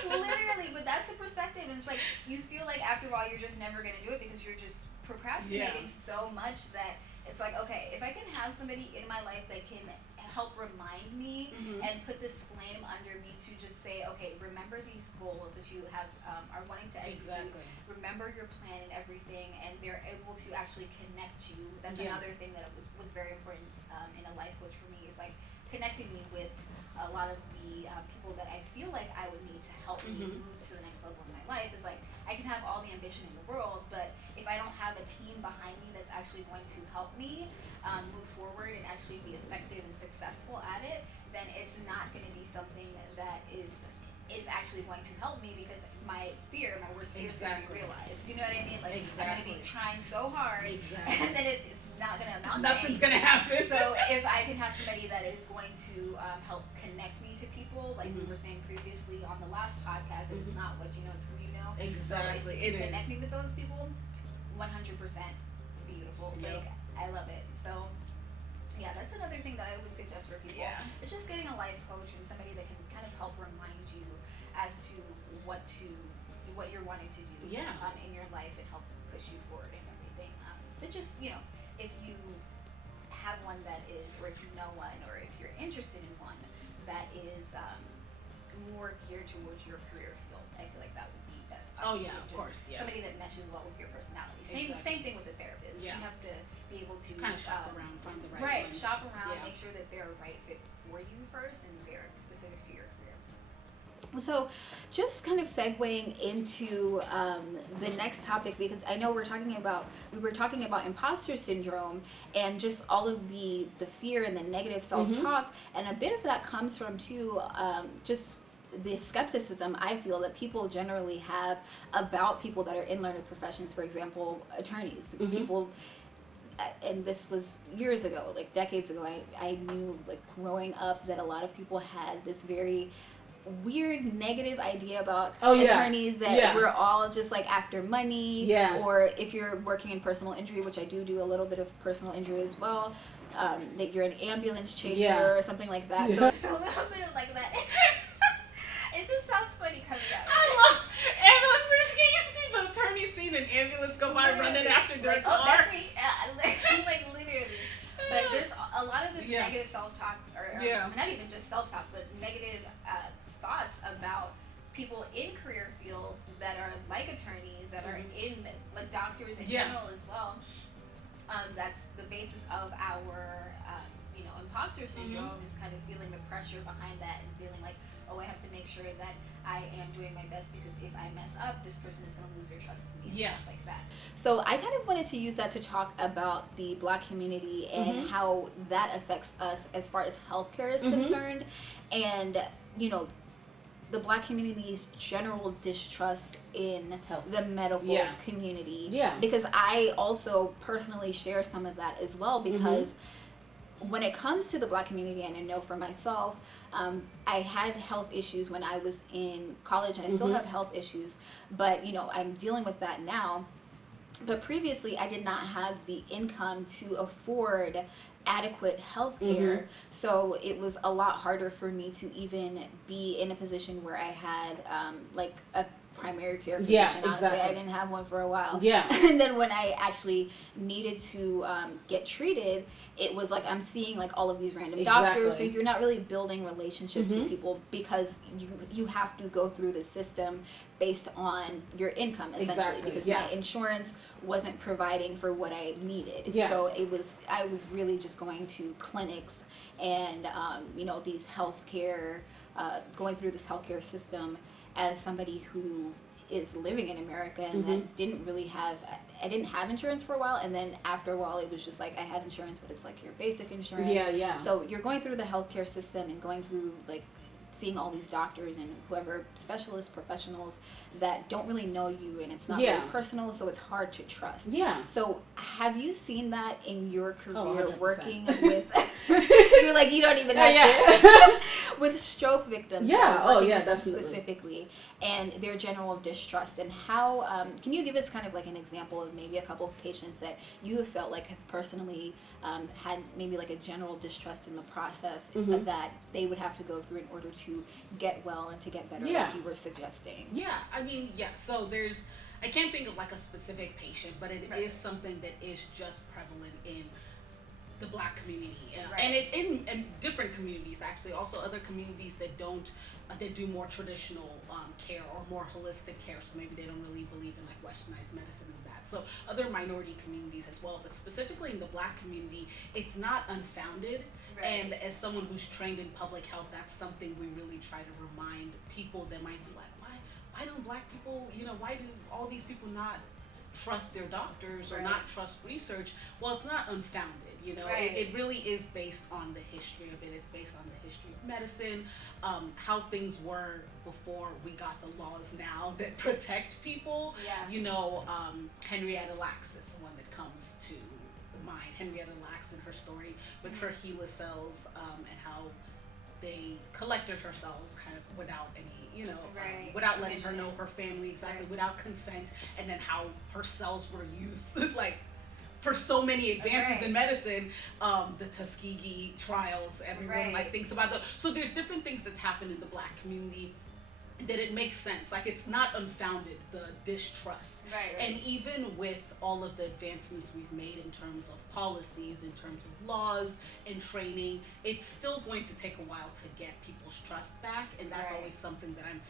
Literally, but that's the perspective. And it's like, you feel like after a while you're just never gonna do it because you're just procrastinating so much that it's like, okay, if I can have somebody in my life that can help remind me and put this flame under me to just say, okay, remember these goals that you have are wanting to execute. Exactly. Remember your plan and everything, and they're able to actually connect you. That's another thing that was very important in a life coach for me, is like connecting me with a lot of the people that I feel like I would need to help me move to the next level in my life. Is like, I can have all the ambition in the world, but if I don't have a team behind me that's actually going to help me move forward and actually be effective and successful at it, then it's not going to be something that is actually going to help me, because my worst fear is going to be realized. You know what I mean? Like, I'm going to be trying so hard, and then it's not going to amount to nothing's going to happen. So if I can have somebody that is going to help connect me to people, like we were saying previously on the last podcast, it's not what you know, it's who you know. Exactly. So if you connect me with those people, 100% beautiful. Like, I love it. So yeah, that's another thing that I would suggest for people. Yeah. It's just getting a life coach and somebody that can kind of help remind you as to what you're wanting to do in your life, and help push you forward and everything. But just, if you have one that is, or if you know one, or if you're interested in one that is more geared towards your career field, I feel like that would be best. Oh yeah, of course. Yeah. Somebody that meshes well with your personality. Same thing with a therapist. Yeah. You have to be able to kind of shop around, find the right one. Shop around, make sure that they're a right fit for you first, and they're specific to your career. So, just kind of segueing into the next topic, because I know we were talking about imposter syndrome and just all of the fear and the negative self-talk, and a bit of that comes from too just the skepticism I feel that people generally have about people that are in learned professions. For example, attorneys. People, and this was years ago, like decades ago, I knew, like, growing up, that a lot of people had this very weird negative idea about attorneys, that we're all just like after money, or if you're working in personal injury, which I do a little bit of personal injury as well, that you're an ambulance chaser or something like that. So it's a little bit of like that. It just sounds funny coming out. I love ambulance. Can you see the attorney seeing an ambulance go by running after their car? Oh, that's me. Like literally. But there's a lot of this negative self-talk, or not even just self-talk, but negative thoughts about people in career fields that are like attorneys, that are in like doctors in general as well. That's the basis of our imposter syndrome, is kind of feeling the pressure behind that, and feeling like, oh, I have to make sure that I am doing my best, because if I mess up, this person is going to lose their trust in me, and stuff like that. So I kind of wanted to use that to talk about the Black community and how that affects us as far as healthcare is concerned, and the Black community's general distrust in the medical community. Because I also personally share some of that as well, because when it comes to the Black community, and I know for myself, I had health issues when I was in college, and I still have health issues, but I'm dealing with that now. But previously, I did not have the income to afford adequate health care, so it was a lot harder for me to even be in a position where I had like a primary care physician. Honestly, I didn't have one for a while. And then when I actually needed to get treated, it was like I'm seeing like all of these random doctors, so you're not really building relationships with people, because you have to go through the system based on your income, essentially, because my insurance wasn't providing for what I needed. So I was really just going to clinics and these healthcare, going through this healthcare system as somebody who is living in America, and that I didn't have insurance for a while, and then after a while it was just like I had insurance, but it's like your basic insurance. So you're going through the healthcare system and going through like seeing all these doctors and whoever specialists, professionals that don't really know you, and it's not very personal, so it's hard to trust. So have you seen that in your career, working with you're like, you don't even have to with stroke victims, definitely, specifically, and their general distrust, and how can you give us kind of like an example of maybe a couple of patients that you have felt like have personally had maybe like a general distrust in the process that they would have to go through in order to get well and to get better, like you were suggesting? So there's I can't think of like a specific patient, but it is something that is just prevalent in the Black community, and in different communities actually, also other communities that don't that do more traditional care or more holistic care, so maybe they don't really believe in like westernized medicine and that. So other minority communities as well, but specifically in the Black community, it's not unfounded. And as someone who's trained in public health, that's something we really try to remind people that might be like, why don't Black people, why do all these people not trust their doctors or not trust research? Well, it's not unfounded. It really is based on the history of it. It's based on the history of medicine, how things were before we got the laws now that protect people. Henrietta Lacks is the one that comes to mind. Henrietta Lacks and her story with her HeLa cells, and how they collected her cells kind of without any, without letting her know her family exactly, without consent, and then how her cells were used like for so many advances in medicine, the Tuskegee trials, everyone like thinks about those. So there's different things that's happened in the Black community that it makes sense. Like, it's not unfounded, the distrust. And even with all of the advancements we've made in terms of policies, in terms of laws and training, it's still going to take a while to get people's trust back. And that's always something that I'm,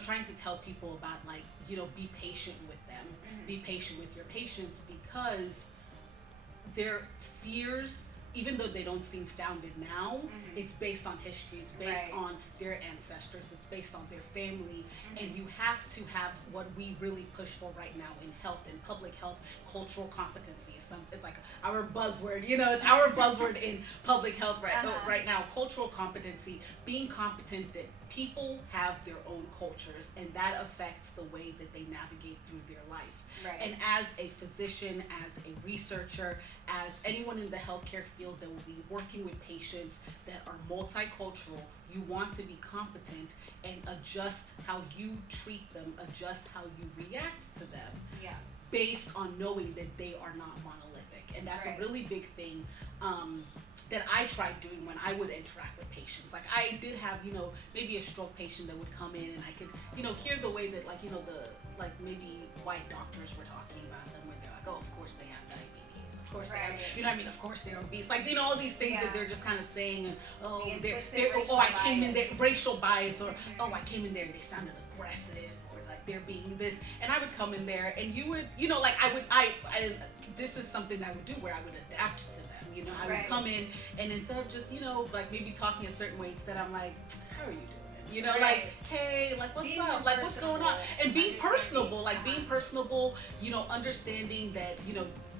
trying to tell people about, like, be patient with them. Be patient with your patients, because their fears, even though they don't seem founded now, it's based on history, it's based on their ancestors, it's based on their family, and you have to have what we really push for right now in health, in public health, cultural competency. It's like our buzzword, it's our buzzword in public health right now, cultural competency, being competent that people have their own cultures, and that affects the way that they navigate through their life. And as a physician, as a researcher, as anyone in the healthcare field that will be working with patients that are multicultural, you want to be competent and adjust how you treat them, adjust how you react to them, based on knowing that they are not monolithic. And that's a really big thing that I tried doing when I would interact with patients. Like, I did have, maybe a stroke patient that would come in, and I could, hear the way that, like, maybe white doctors were talking about them, where they're like, oh, of course they have diabetes, of course they have, of course they're obese. Like, all these things that they're just kind of saying, and, I came in there, racial bias, or, I came in there and they sounded aggressive, or like they're being this. And I would come in there, and you would, this is something I would do where I would adapt to them. I would come in, and instead of just, like maybe talking a certain way, instead I'm like, how are you doing? Like, hey, like, what's up? Like, what's going on? And being personable, understanding that,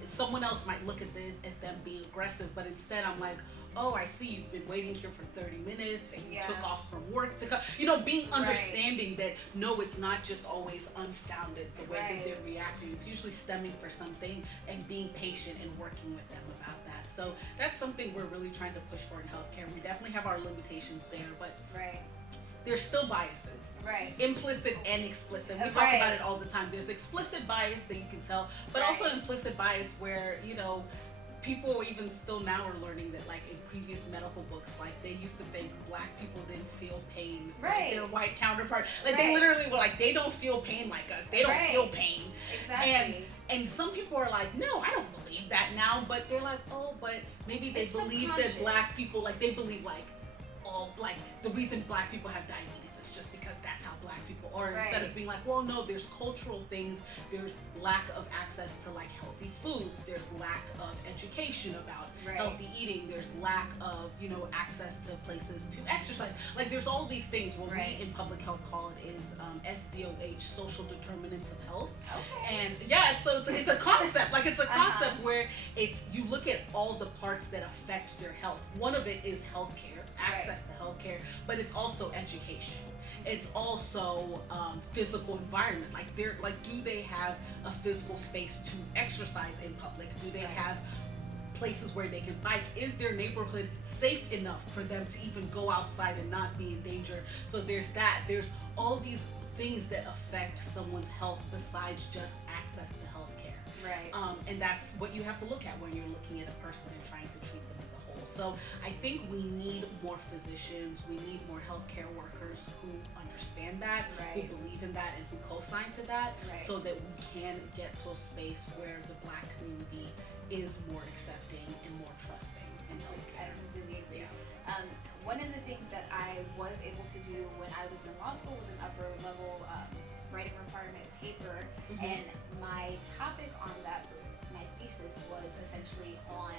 someone else might look at this as them being aggressive, but instead I'm like, oh, I see you've been waiting here for 30 minutes and you took off from work to come. Being understanding that, no, it's not just always unfounded the way that they're reacting. It's usually stemming for something, and being patient and working with them about that. So that's something we're really trying to push for in healthcare. We definitely have our limitations there, but there's still biases. Implicit and explicit. We talk about it all the time. There's explicit bias that you can tell, but also implicit bias where, people even still now are learning that, like, in previous medical books, like, they used to think Black people didn't feel pain like their white counterparts. Like, they literally were like, they don't feel pain like us. They don't feel pain. And some people are like, no, I don't believe that now. But they're like, oh, but maybe they believe that Black people, like, they believe, like, oh, like, the reason Black people have diabetes is just because that's how Black people are. Instead of being like, well, no, there's cultural things. There's lack of access to, like, healthy foods. There's lack of education about healthy eating. There's lack of, access to places to exercise. Like, there's all these things. What we in public health call it is SDOH, social determinants of health. And it's a concept. Like, it's a concept where you look at all the parts that affect your health. One of it is healthcare, access to healthcare, but it's also education. It's also physical environment. Like, do they have a physical space to exercise in public? Do they have places where they can bike? Is their neighborhood safe enough for them to even go outside and not be in danger? So there's that. There's all these things that affect someone's health besides just access to healthcare. And that's what you have to look at when you're looking at a person and trying to treat them as a whole. whole. So I think we need more physicians, we need more healthcare workers who understand that, who believe in that, and who co-sign to that, so that we can get to a space where the Black community is more accepting and more trusting in healthcare. I completely agree. Yeah. One of the things that I was able to do when I was in law school was an upper level writing requirement paper, and my topic on that, my thesis, was essentially on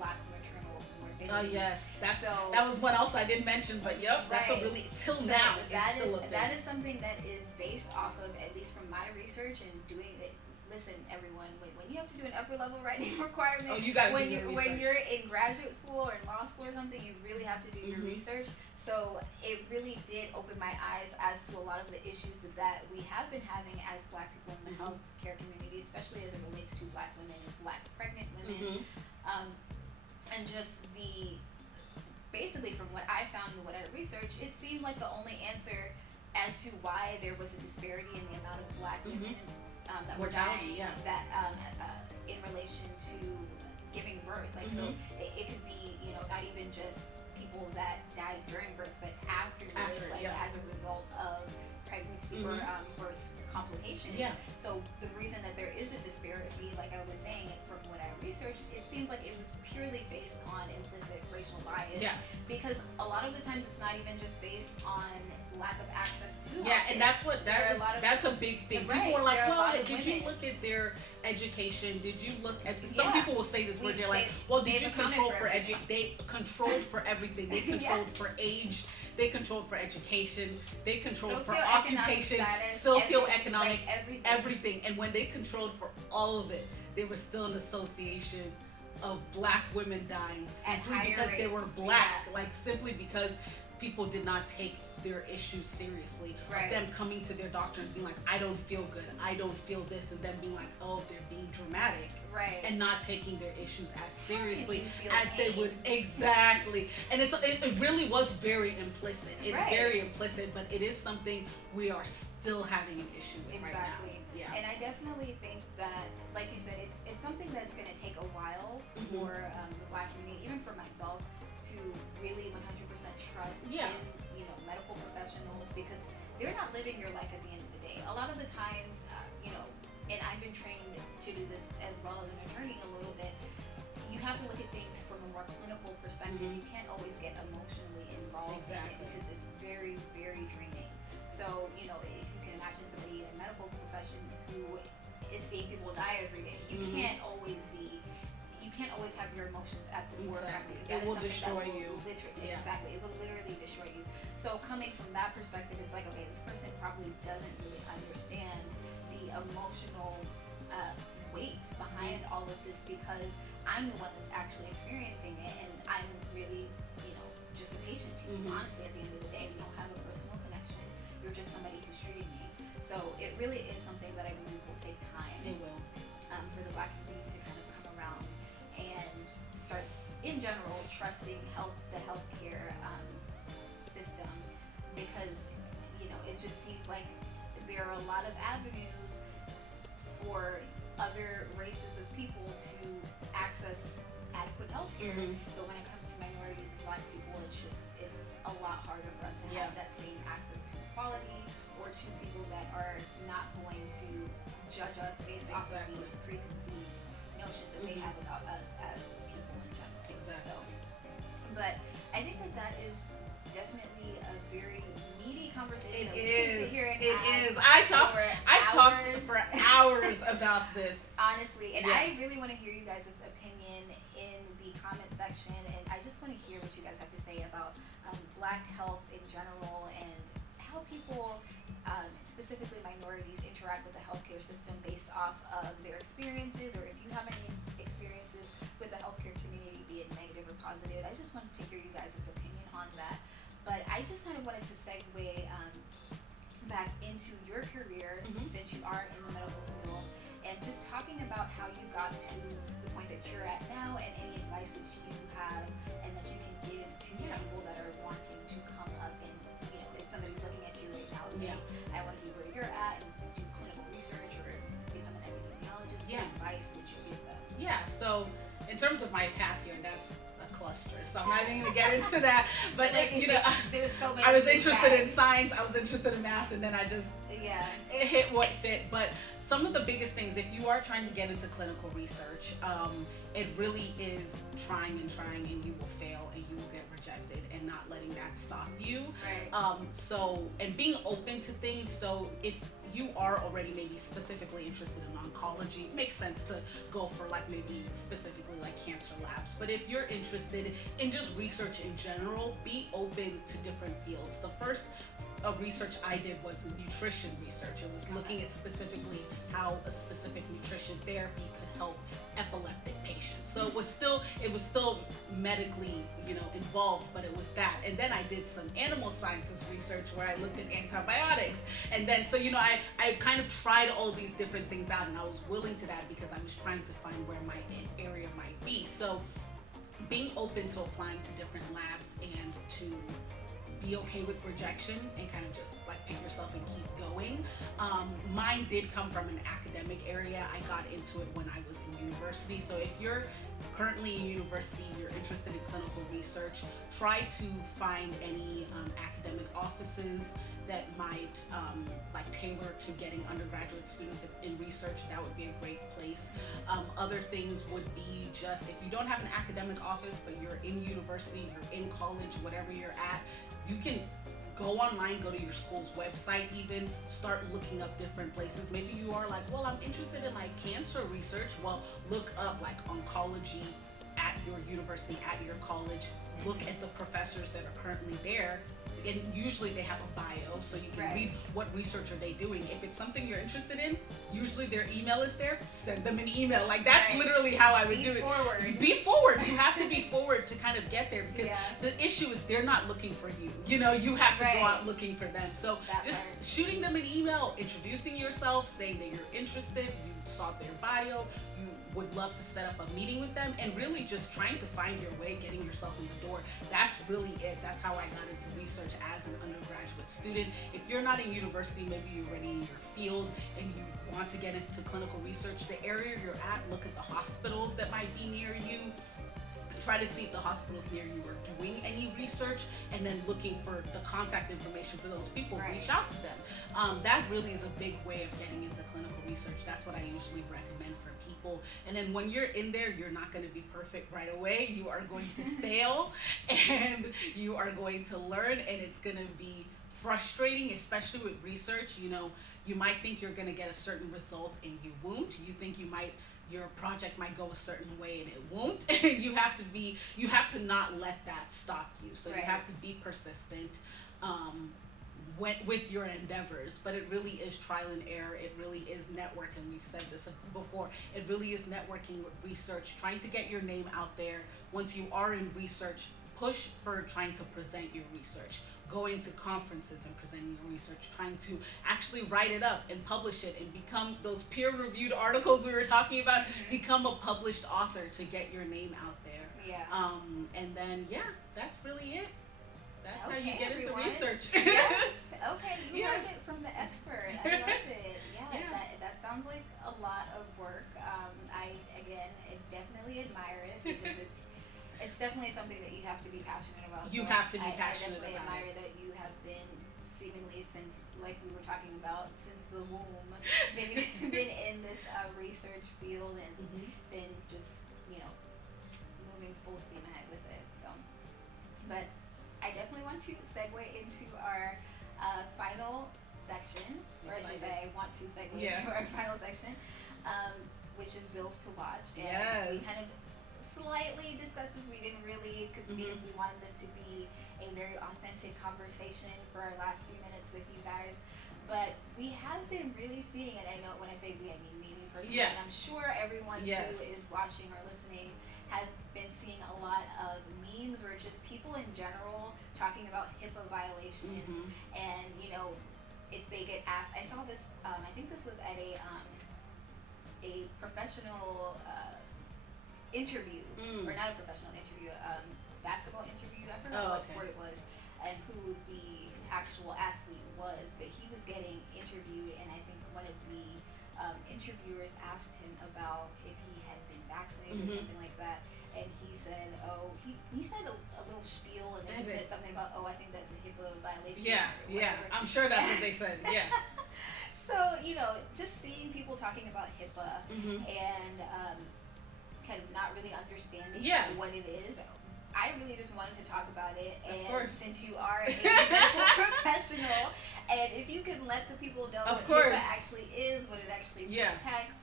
Black maternal morbidity. Oh yes, that was one else I didn't mention, but that's a really now it's still a thing. That is something that is based off of, at least from my research and doing it. Listen, everyone, when you have to do an upper level writing requirement, when you're in graduate school or in law school or something, you really have to do your research. So it really did open my eyes as to a lot of the issues that we have been having as Black people in the healthcare community, especially as it relates to Black women and Black pregnant women. And just basically from what I found and what I researched, it seemed like the only answer as to why there was a disparity in the amount of Black women that were dying in relation to giving birth. Like, so it could be, not even just people that died during birth, but after as a result of pregnancy or birth complications. So the reason that there is a disparity, like I was saying, from what I researched, it seems like it was purely based on implicit racial bias. Because a lot of the times it's not even just based on lack of access to healthcare. And that's a big thing. People are like, well, did you look at their education? Did you look at some people will say this where they're like, well, did you control for they controlled for everything. They controlled for age, they controlled for education, they controlled for occupation, socioeconomic, everything. And when they controlled for all of it, there was still an association of Black women dying simply because they were Black, like simply because people did not take their issues seriously. Of them coming to their doctor and being like, I don't feel good, I don't feel this, and them being like, oh, they're being dramatic. And not taking their issues as seriously as they would. Exactly. And it really was very implicit. It's very implicit, but it is something we are still having an issue with right now. And I definitely think that, like you said, it's something that's going to take a while for the Black community, even for myself, to really 100% trust in medical professionals, because they're not living your life at the end of the day. A lot of the times, and I've been trained to do this as well as an attorney a little bit, you have to look at things from a more clinical perspective. You can't always get emotionally involved in it because it's very, very draining. So, if you can imagine somebody in a medical profession who is seeing people die every day, you can't always have your emotions at the forefront, because it will destroy you. Exactly, it will literally destroy you. So coming from that perspective, it's like, okay, this person probably doesn't really understand the emotional weight behind all of this, because I'm the one that's actually experiencing it, and I'm really, just a patient to you. Honestly, at the end of the day, we don't have a personal connection. You're just somebody who's treating me. So it really is something that I believe will take time. It will. For the Black community to kind of come around and start, in general, trusting the healthcare system, because it just seems like there are a lot of avenues for other races of people to access adequate healthcare, but when it comes to minorities and Black people, it's a lot harder for us to have that same access to equality, or to people that are not going to judge us based off of these preconceived notions that they have about us as people in general. But I think that is definitely a very meaty conversation. It is. I talked for hours about this. Honestly, and I really want to hear you guys' opinion in the comment section, and I just want to hear what you guys have to say about Black health in general, and how people, specifically minorities, interact with the healthcare system based off of their experiences, or if you have any experiences with the healthcare community, be it negative or positive. I just wanted to hear you guys' opinion on that. But I just kind of wanted to segue back into your career, since you are in the medical field, and just talking about how you got to the point that you're at now, and any advice that you have and that you can give to people that are wanting to come up, and if somebody's looking at you right now, I want to be where you're at and do clinical research or become an epidemiologist. What advice would you give them? So in terms of my path here, that's a cluster into that. But like, there's so many. I was interested in science, I was interested in math, and then I just it hit what fit. But some of the biggest things, if you are trying to get into clinical research, it really is trying, and you will fail and you will get rejected, and not letting that stop you. Right. So, and being open to things. So if you are already maybe specifically interested in oncology, it makes sense to go for like maybe specifically like cancer labs. But if you're interested in just research in general, be open to different fields. The first research I did was nutrition research. It was looking at specifically how a specific nutrition therapy could help epileptic patients. So it was still medically, involved, but it was that. And then I did some animal sciences research where I looked at antibiotics. And then, so, I kind of tried all these different things out, and I was willing to that because I was trying to find where my area might be. So being open to applying to different labs and to be okay with rejection and kind of just like pick yourself and keep going. Mine did come from an academic area. I got into it when I was in university. So if you're currently in university, you're interested in clinical research, try to find any academic offices that might like tailor to getting undergraduate students in research. That would be a great place. Other things would be just if you don't have an academic office, but you're in university, you're in college, whatever you're at, you can go online, go to your school's website even, start looking up different places. Maybe you are like, well, I'm interested in like cancer research. Well, look up like oncology at your university, at your college. Look at the professors that are currently there. And usually they have a bio, so you can read what research are they doing. If it's something you're interested in, usually their email is there. Send them an email. Like that's literally how I would do it. Be forward. You have to be forward to kind of get there, because the issue is they're not looking for you. You have to go out looking for them. So shooting them an email, introducing yourself, saying that you're interested, you saw their bio, you would love to set up a meeting with them, and really just trying to find your way, getting yourself in the door. That's really it. That's how I got into research as an undergraduate student. If you're not in university, maybe you're already in your field and you want to get into clinical research, the area you're at, look at the hospitals that might be near you. Try to see if the hospitals near you are doing any research, and then looking for the contact information for those people. Reach out to them. That really is a big way of getting into clinical research. That's what I usually recommend for people. And then when you're in there, you're not going to be perfect right away. You are going to fail, and you are going to learn, and it's going to be frustrating, especially with research. You might think you're going to get a certain result and you won't. You think your project might go a certain way and it won't. You have to not let that stop you. So you have to be persistent with your endeavors. But it really is trial and error. It really is networking. We've said this before. It really is networking with research, trying to get your name out there. Once you are in research, push for trying to present your research. Going to conferences and presenting your research, trying to actually write it up and publish it and become those peer-reviewed articles we were talking about, become a published author to get your name out there. And then, that's really it. That's how you get into research. Okay, you learned it from the expert. I love it. That sounds like a lot of work. I definitely admire it, because it's definitely something that you have to be passionate about. You have to be passionate about it. I definitely admire it. that you have been seemingly since, like we were talking about, since the womb, been in this research field and been just, moving full steam ahead with it. So, but I definitely want to segue into our final section, or I should say I want to segue into our final section, which is bills to watch. And we kind of slightly discussed this. We didn't really, because we wanted this to be a very authentic conversation for our last few minutes with you guys. But we have been really seeing, and I know when I say we, I mean me personally, and I'm sure everyone who is watching or listening has been seeing a lot of memes or just people in general talking about HIPAA violations. And if they get asked, I saw this, I think this was at a professional interview, or not a professional interview, basketball interview. I forgot what sport it was and who the actual athlete was, but he was getting interviewed, and I think one of the interviewers asked him about if he had been vaccinated or something like that, and he said, he said a little spiel something about, oh, I think that's a HIPAA violation. Yeah, yeah. I'm sure that's what they said. Yeah. So, just seeing people talking about HIPAA and kind of not really understanding what it is, I really just wanted to talk about it. And since you are a medical professional, and if you can let the people know what HIPAA actually is, what it actually protects,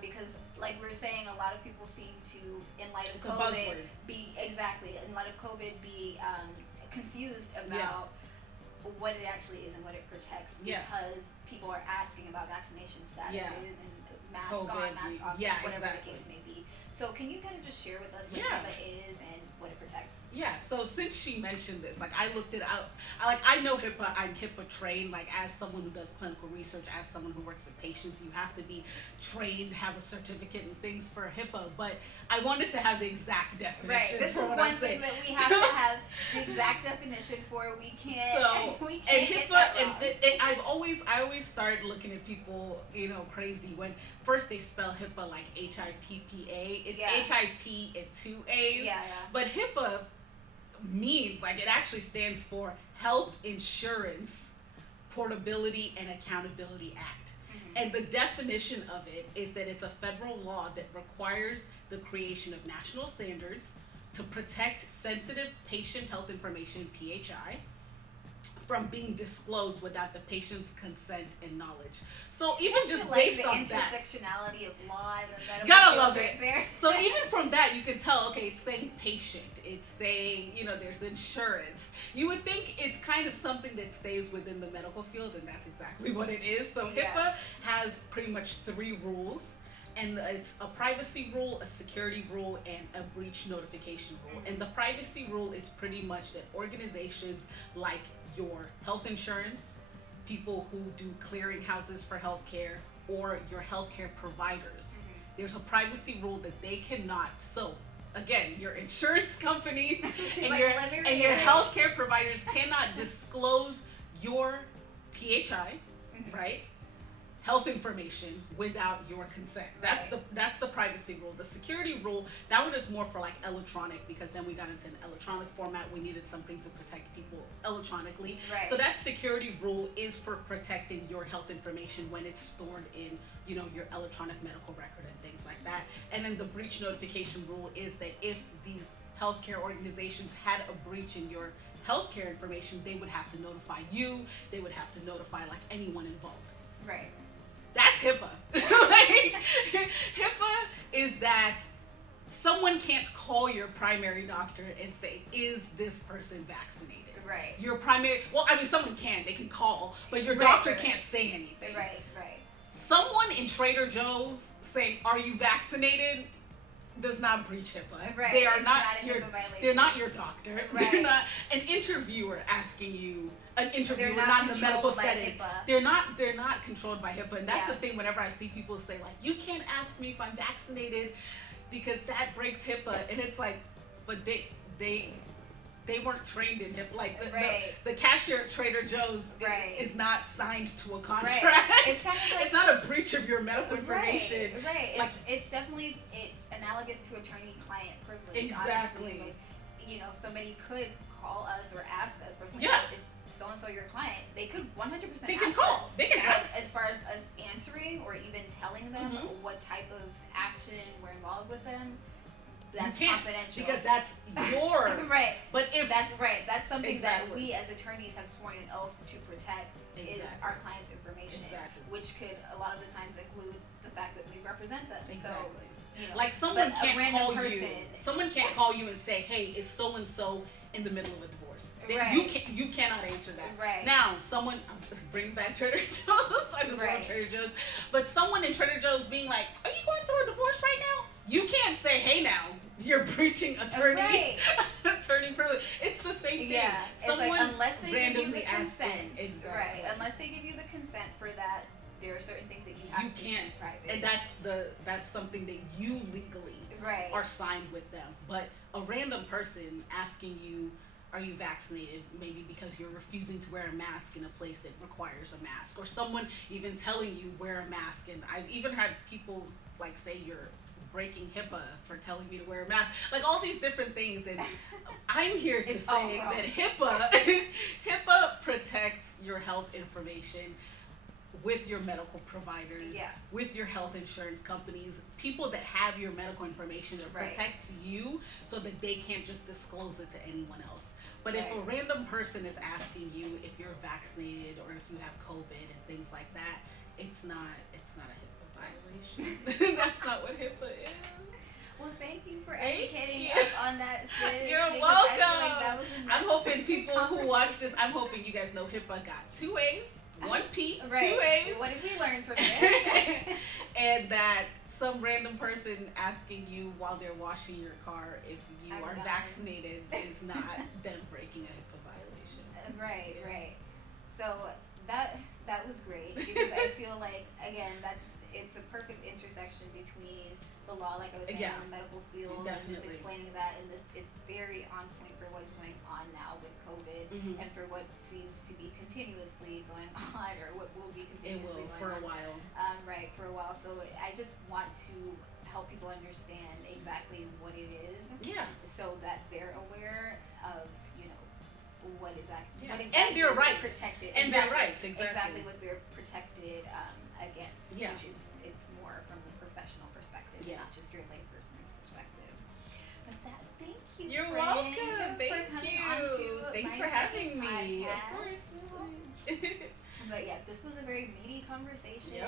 because like we were saying, a lot of people seem to, in light of COVID, be confused about what it actually is and what it protects, because people are asking about vaccination statuses and mask on, mask off, whatever the case may be. So can you kind of just share with us what HIPAA is and what it protects? Yeah, so since she mentioned this, like I looked it up. I know HIPAA, I'm HIPAA trained, like as someone who does clinical research, as someone who works with patients, you have to be trained, have a certificate and things for HIPAA, but I wanted to have the exact definition. Right, this is one thing that we have to have the exact definition for. We can't I always start looking at people, crazy when first they spell HIPAA like HIPPA. It's HIP and 2 A's. Yeah. But HIPAA means, like, it actually stands for Health Insurance Portability and Accountability Act. And the definition of it is that it's a federal law that requires the creation of national standards to protect sensitive patient health information, PHI, from being disclosed without the patient's consent and knowledge. So even just based on that, intersectionality of law and the medical gotta love it. There. So even from that, you can tell, okay, it's saying patient, it's saying, there's insurance. You would think it's kind of something that stays within the medical field, and that's exactly what it is. So HIPAA has pretty much 3 rules. And it's a privacy rule, a security rule, and a breach notification rule. And the privacy rule is pretty much that organizations like your health insurance, people who do clearinghouses for healthcare, or your healthcare providers, there's a privacy rule that they cannot. So again, your insurance companies and your healthcare providers cannot disclose your PHI, right? Health information without your consent. That's the privacy rule. The security rule, that one is more for like electronic, because then we got into an electronic format. We needed something to protect people electronically. Right. So that security rule is for protecting your health information when it's stored in, your electronic medical record and things like that. And then the breach notification rule is that if these healthcare organizations had a breach in your healthcare information, they would have to notify you. They would have to notify like anyone involved. Right. That's HIPAA. HIPAA is that someone can't call your primary doctor and say, is this person vaccinated? Right. Your primary, someone can, they can call, but your doctor can't say anything. Right. Someone in Trader Joe's saying, are you vaccinated? Does not breach HIPAA. Right. They are not your they're not your doctor. Right. They're not an interviewer asking you. An interviewer, not not in the medical setting. HIPAA. They're not controlled by HIPAA, and that's the thing. Whenever I see people say like, "You can't ask me if I'm vaccinated," because that breaks HIPAA, and it's like, but they weren't trained in HIPAA. Like the cashier at Trader Joe's is not signed to a contract. Right. It's kind of like, it's not a breach of your medical information. Right. Like it's definitely analogous to attorney-client privilege. Exactly. Honestly. Somebody could call us or ask us for something. Yeah. So-and-so your client, they could 100% They can call. They can ask. As far as us answering or even telling them what type of action we're involved with them, that's confidential. Because that's your... Right. But if... That's right. That's something that we as attorneys have sworn an oath to protect is our client's information. Exactly. Which could a lot of the times include the fact that we represent them. Exactly. So, like someone can't call you. Someone can't call you and say, "Hey, is so and so in the middle of a divorce?" Right. You cannot answer that. Right. Now, someone bring back Trader Joe's. I just love Trader Joe's. But someone in Trader Joe's being like, "Are you going through a divorce right now?" You can't say, "Hey, now you're breaching attorney privilege." It's the same thing. Yeah. Someone like, unless they randomly give you the consent. Exactly. Right. Unless they give you the consent for that, there are certain things that you have to can't. keep private. And that's something that you legally are signed with them. But a random person asking you, are you vaccinated? Maybe because you're refusing to wear a mask in a place that requires a mask, or someone even telling you wear a mask. And I've even had people like say you're breaking HIPAA for telling me to wear a mask. Like all these different things, and I'm here to say that HIPAA protects your health information with your medical providers, with your health insurance companies, people that have your medical information that protects you so that they can't just disclose it to anyone else. But if a random person is asking you if you're vaccinated or if you have COVID and things like that, it's not a HIPAA violation. That's not what HIPAA is. Well, thank you for educating us on that, sis. You're welcome. I'm hoping people who watch this, I'm hoping you guys know HIPAA got 2 A's, 1 P, 2 A's. What did we learn from this? And that some random person asking you while they're washing your car if you are vaccinated is not them breaking a HIPAA violation. Right. So that was great because I feel like, again, it's a perfect intersection between the law, like I was saying, in the medical field, and just explaining that, and it's very on point for what's going on now with COVID, and for what seems to be continuously going on, or what will be continuously going on. For a while. For a while. So I just want to help people understand exactly what it is, so that they're aware of, what is that, what exactly and their rights, protected, and their rights, exactly what they're protected against, which is it's more from the professional perspective, not just your layperson's perspective. But thank you. You're friend, welcome. Thank you. Thanks for having me. Of course. But yeah, this was a very meaty conversation,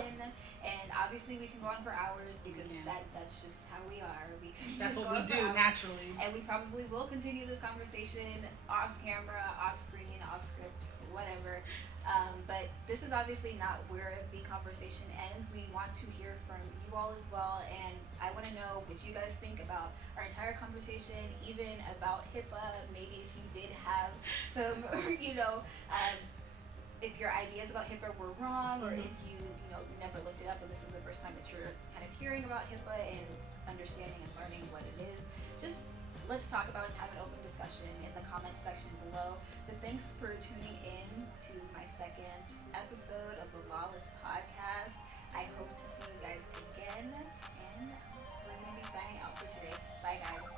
and obviously we can go on for hours because that's just how we are. That's what we do naturally. And we probably will continue this conversation off camera, off screen, off script, whatever. But this is obviously not where the conversation ends. We want to hear from you all as well, and I want to know what you guys think about our entire conversation, even about HIPAA. Maybe if you did have some, if your ideas about HIPAA were wrong, or if you never looked it up and this is the first time that you're kind of hearing about HIPAA and understanding and learning what it is, just let's talk about it and have an open discussion in the comments section below. But thanks for tuning in to my second episode of the LawxLys podcast. I hope to see you guys again, and we're going to be signing out for today. Bye, guys.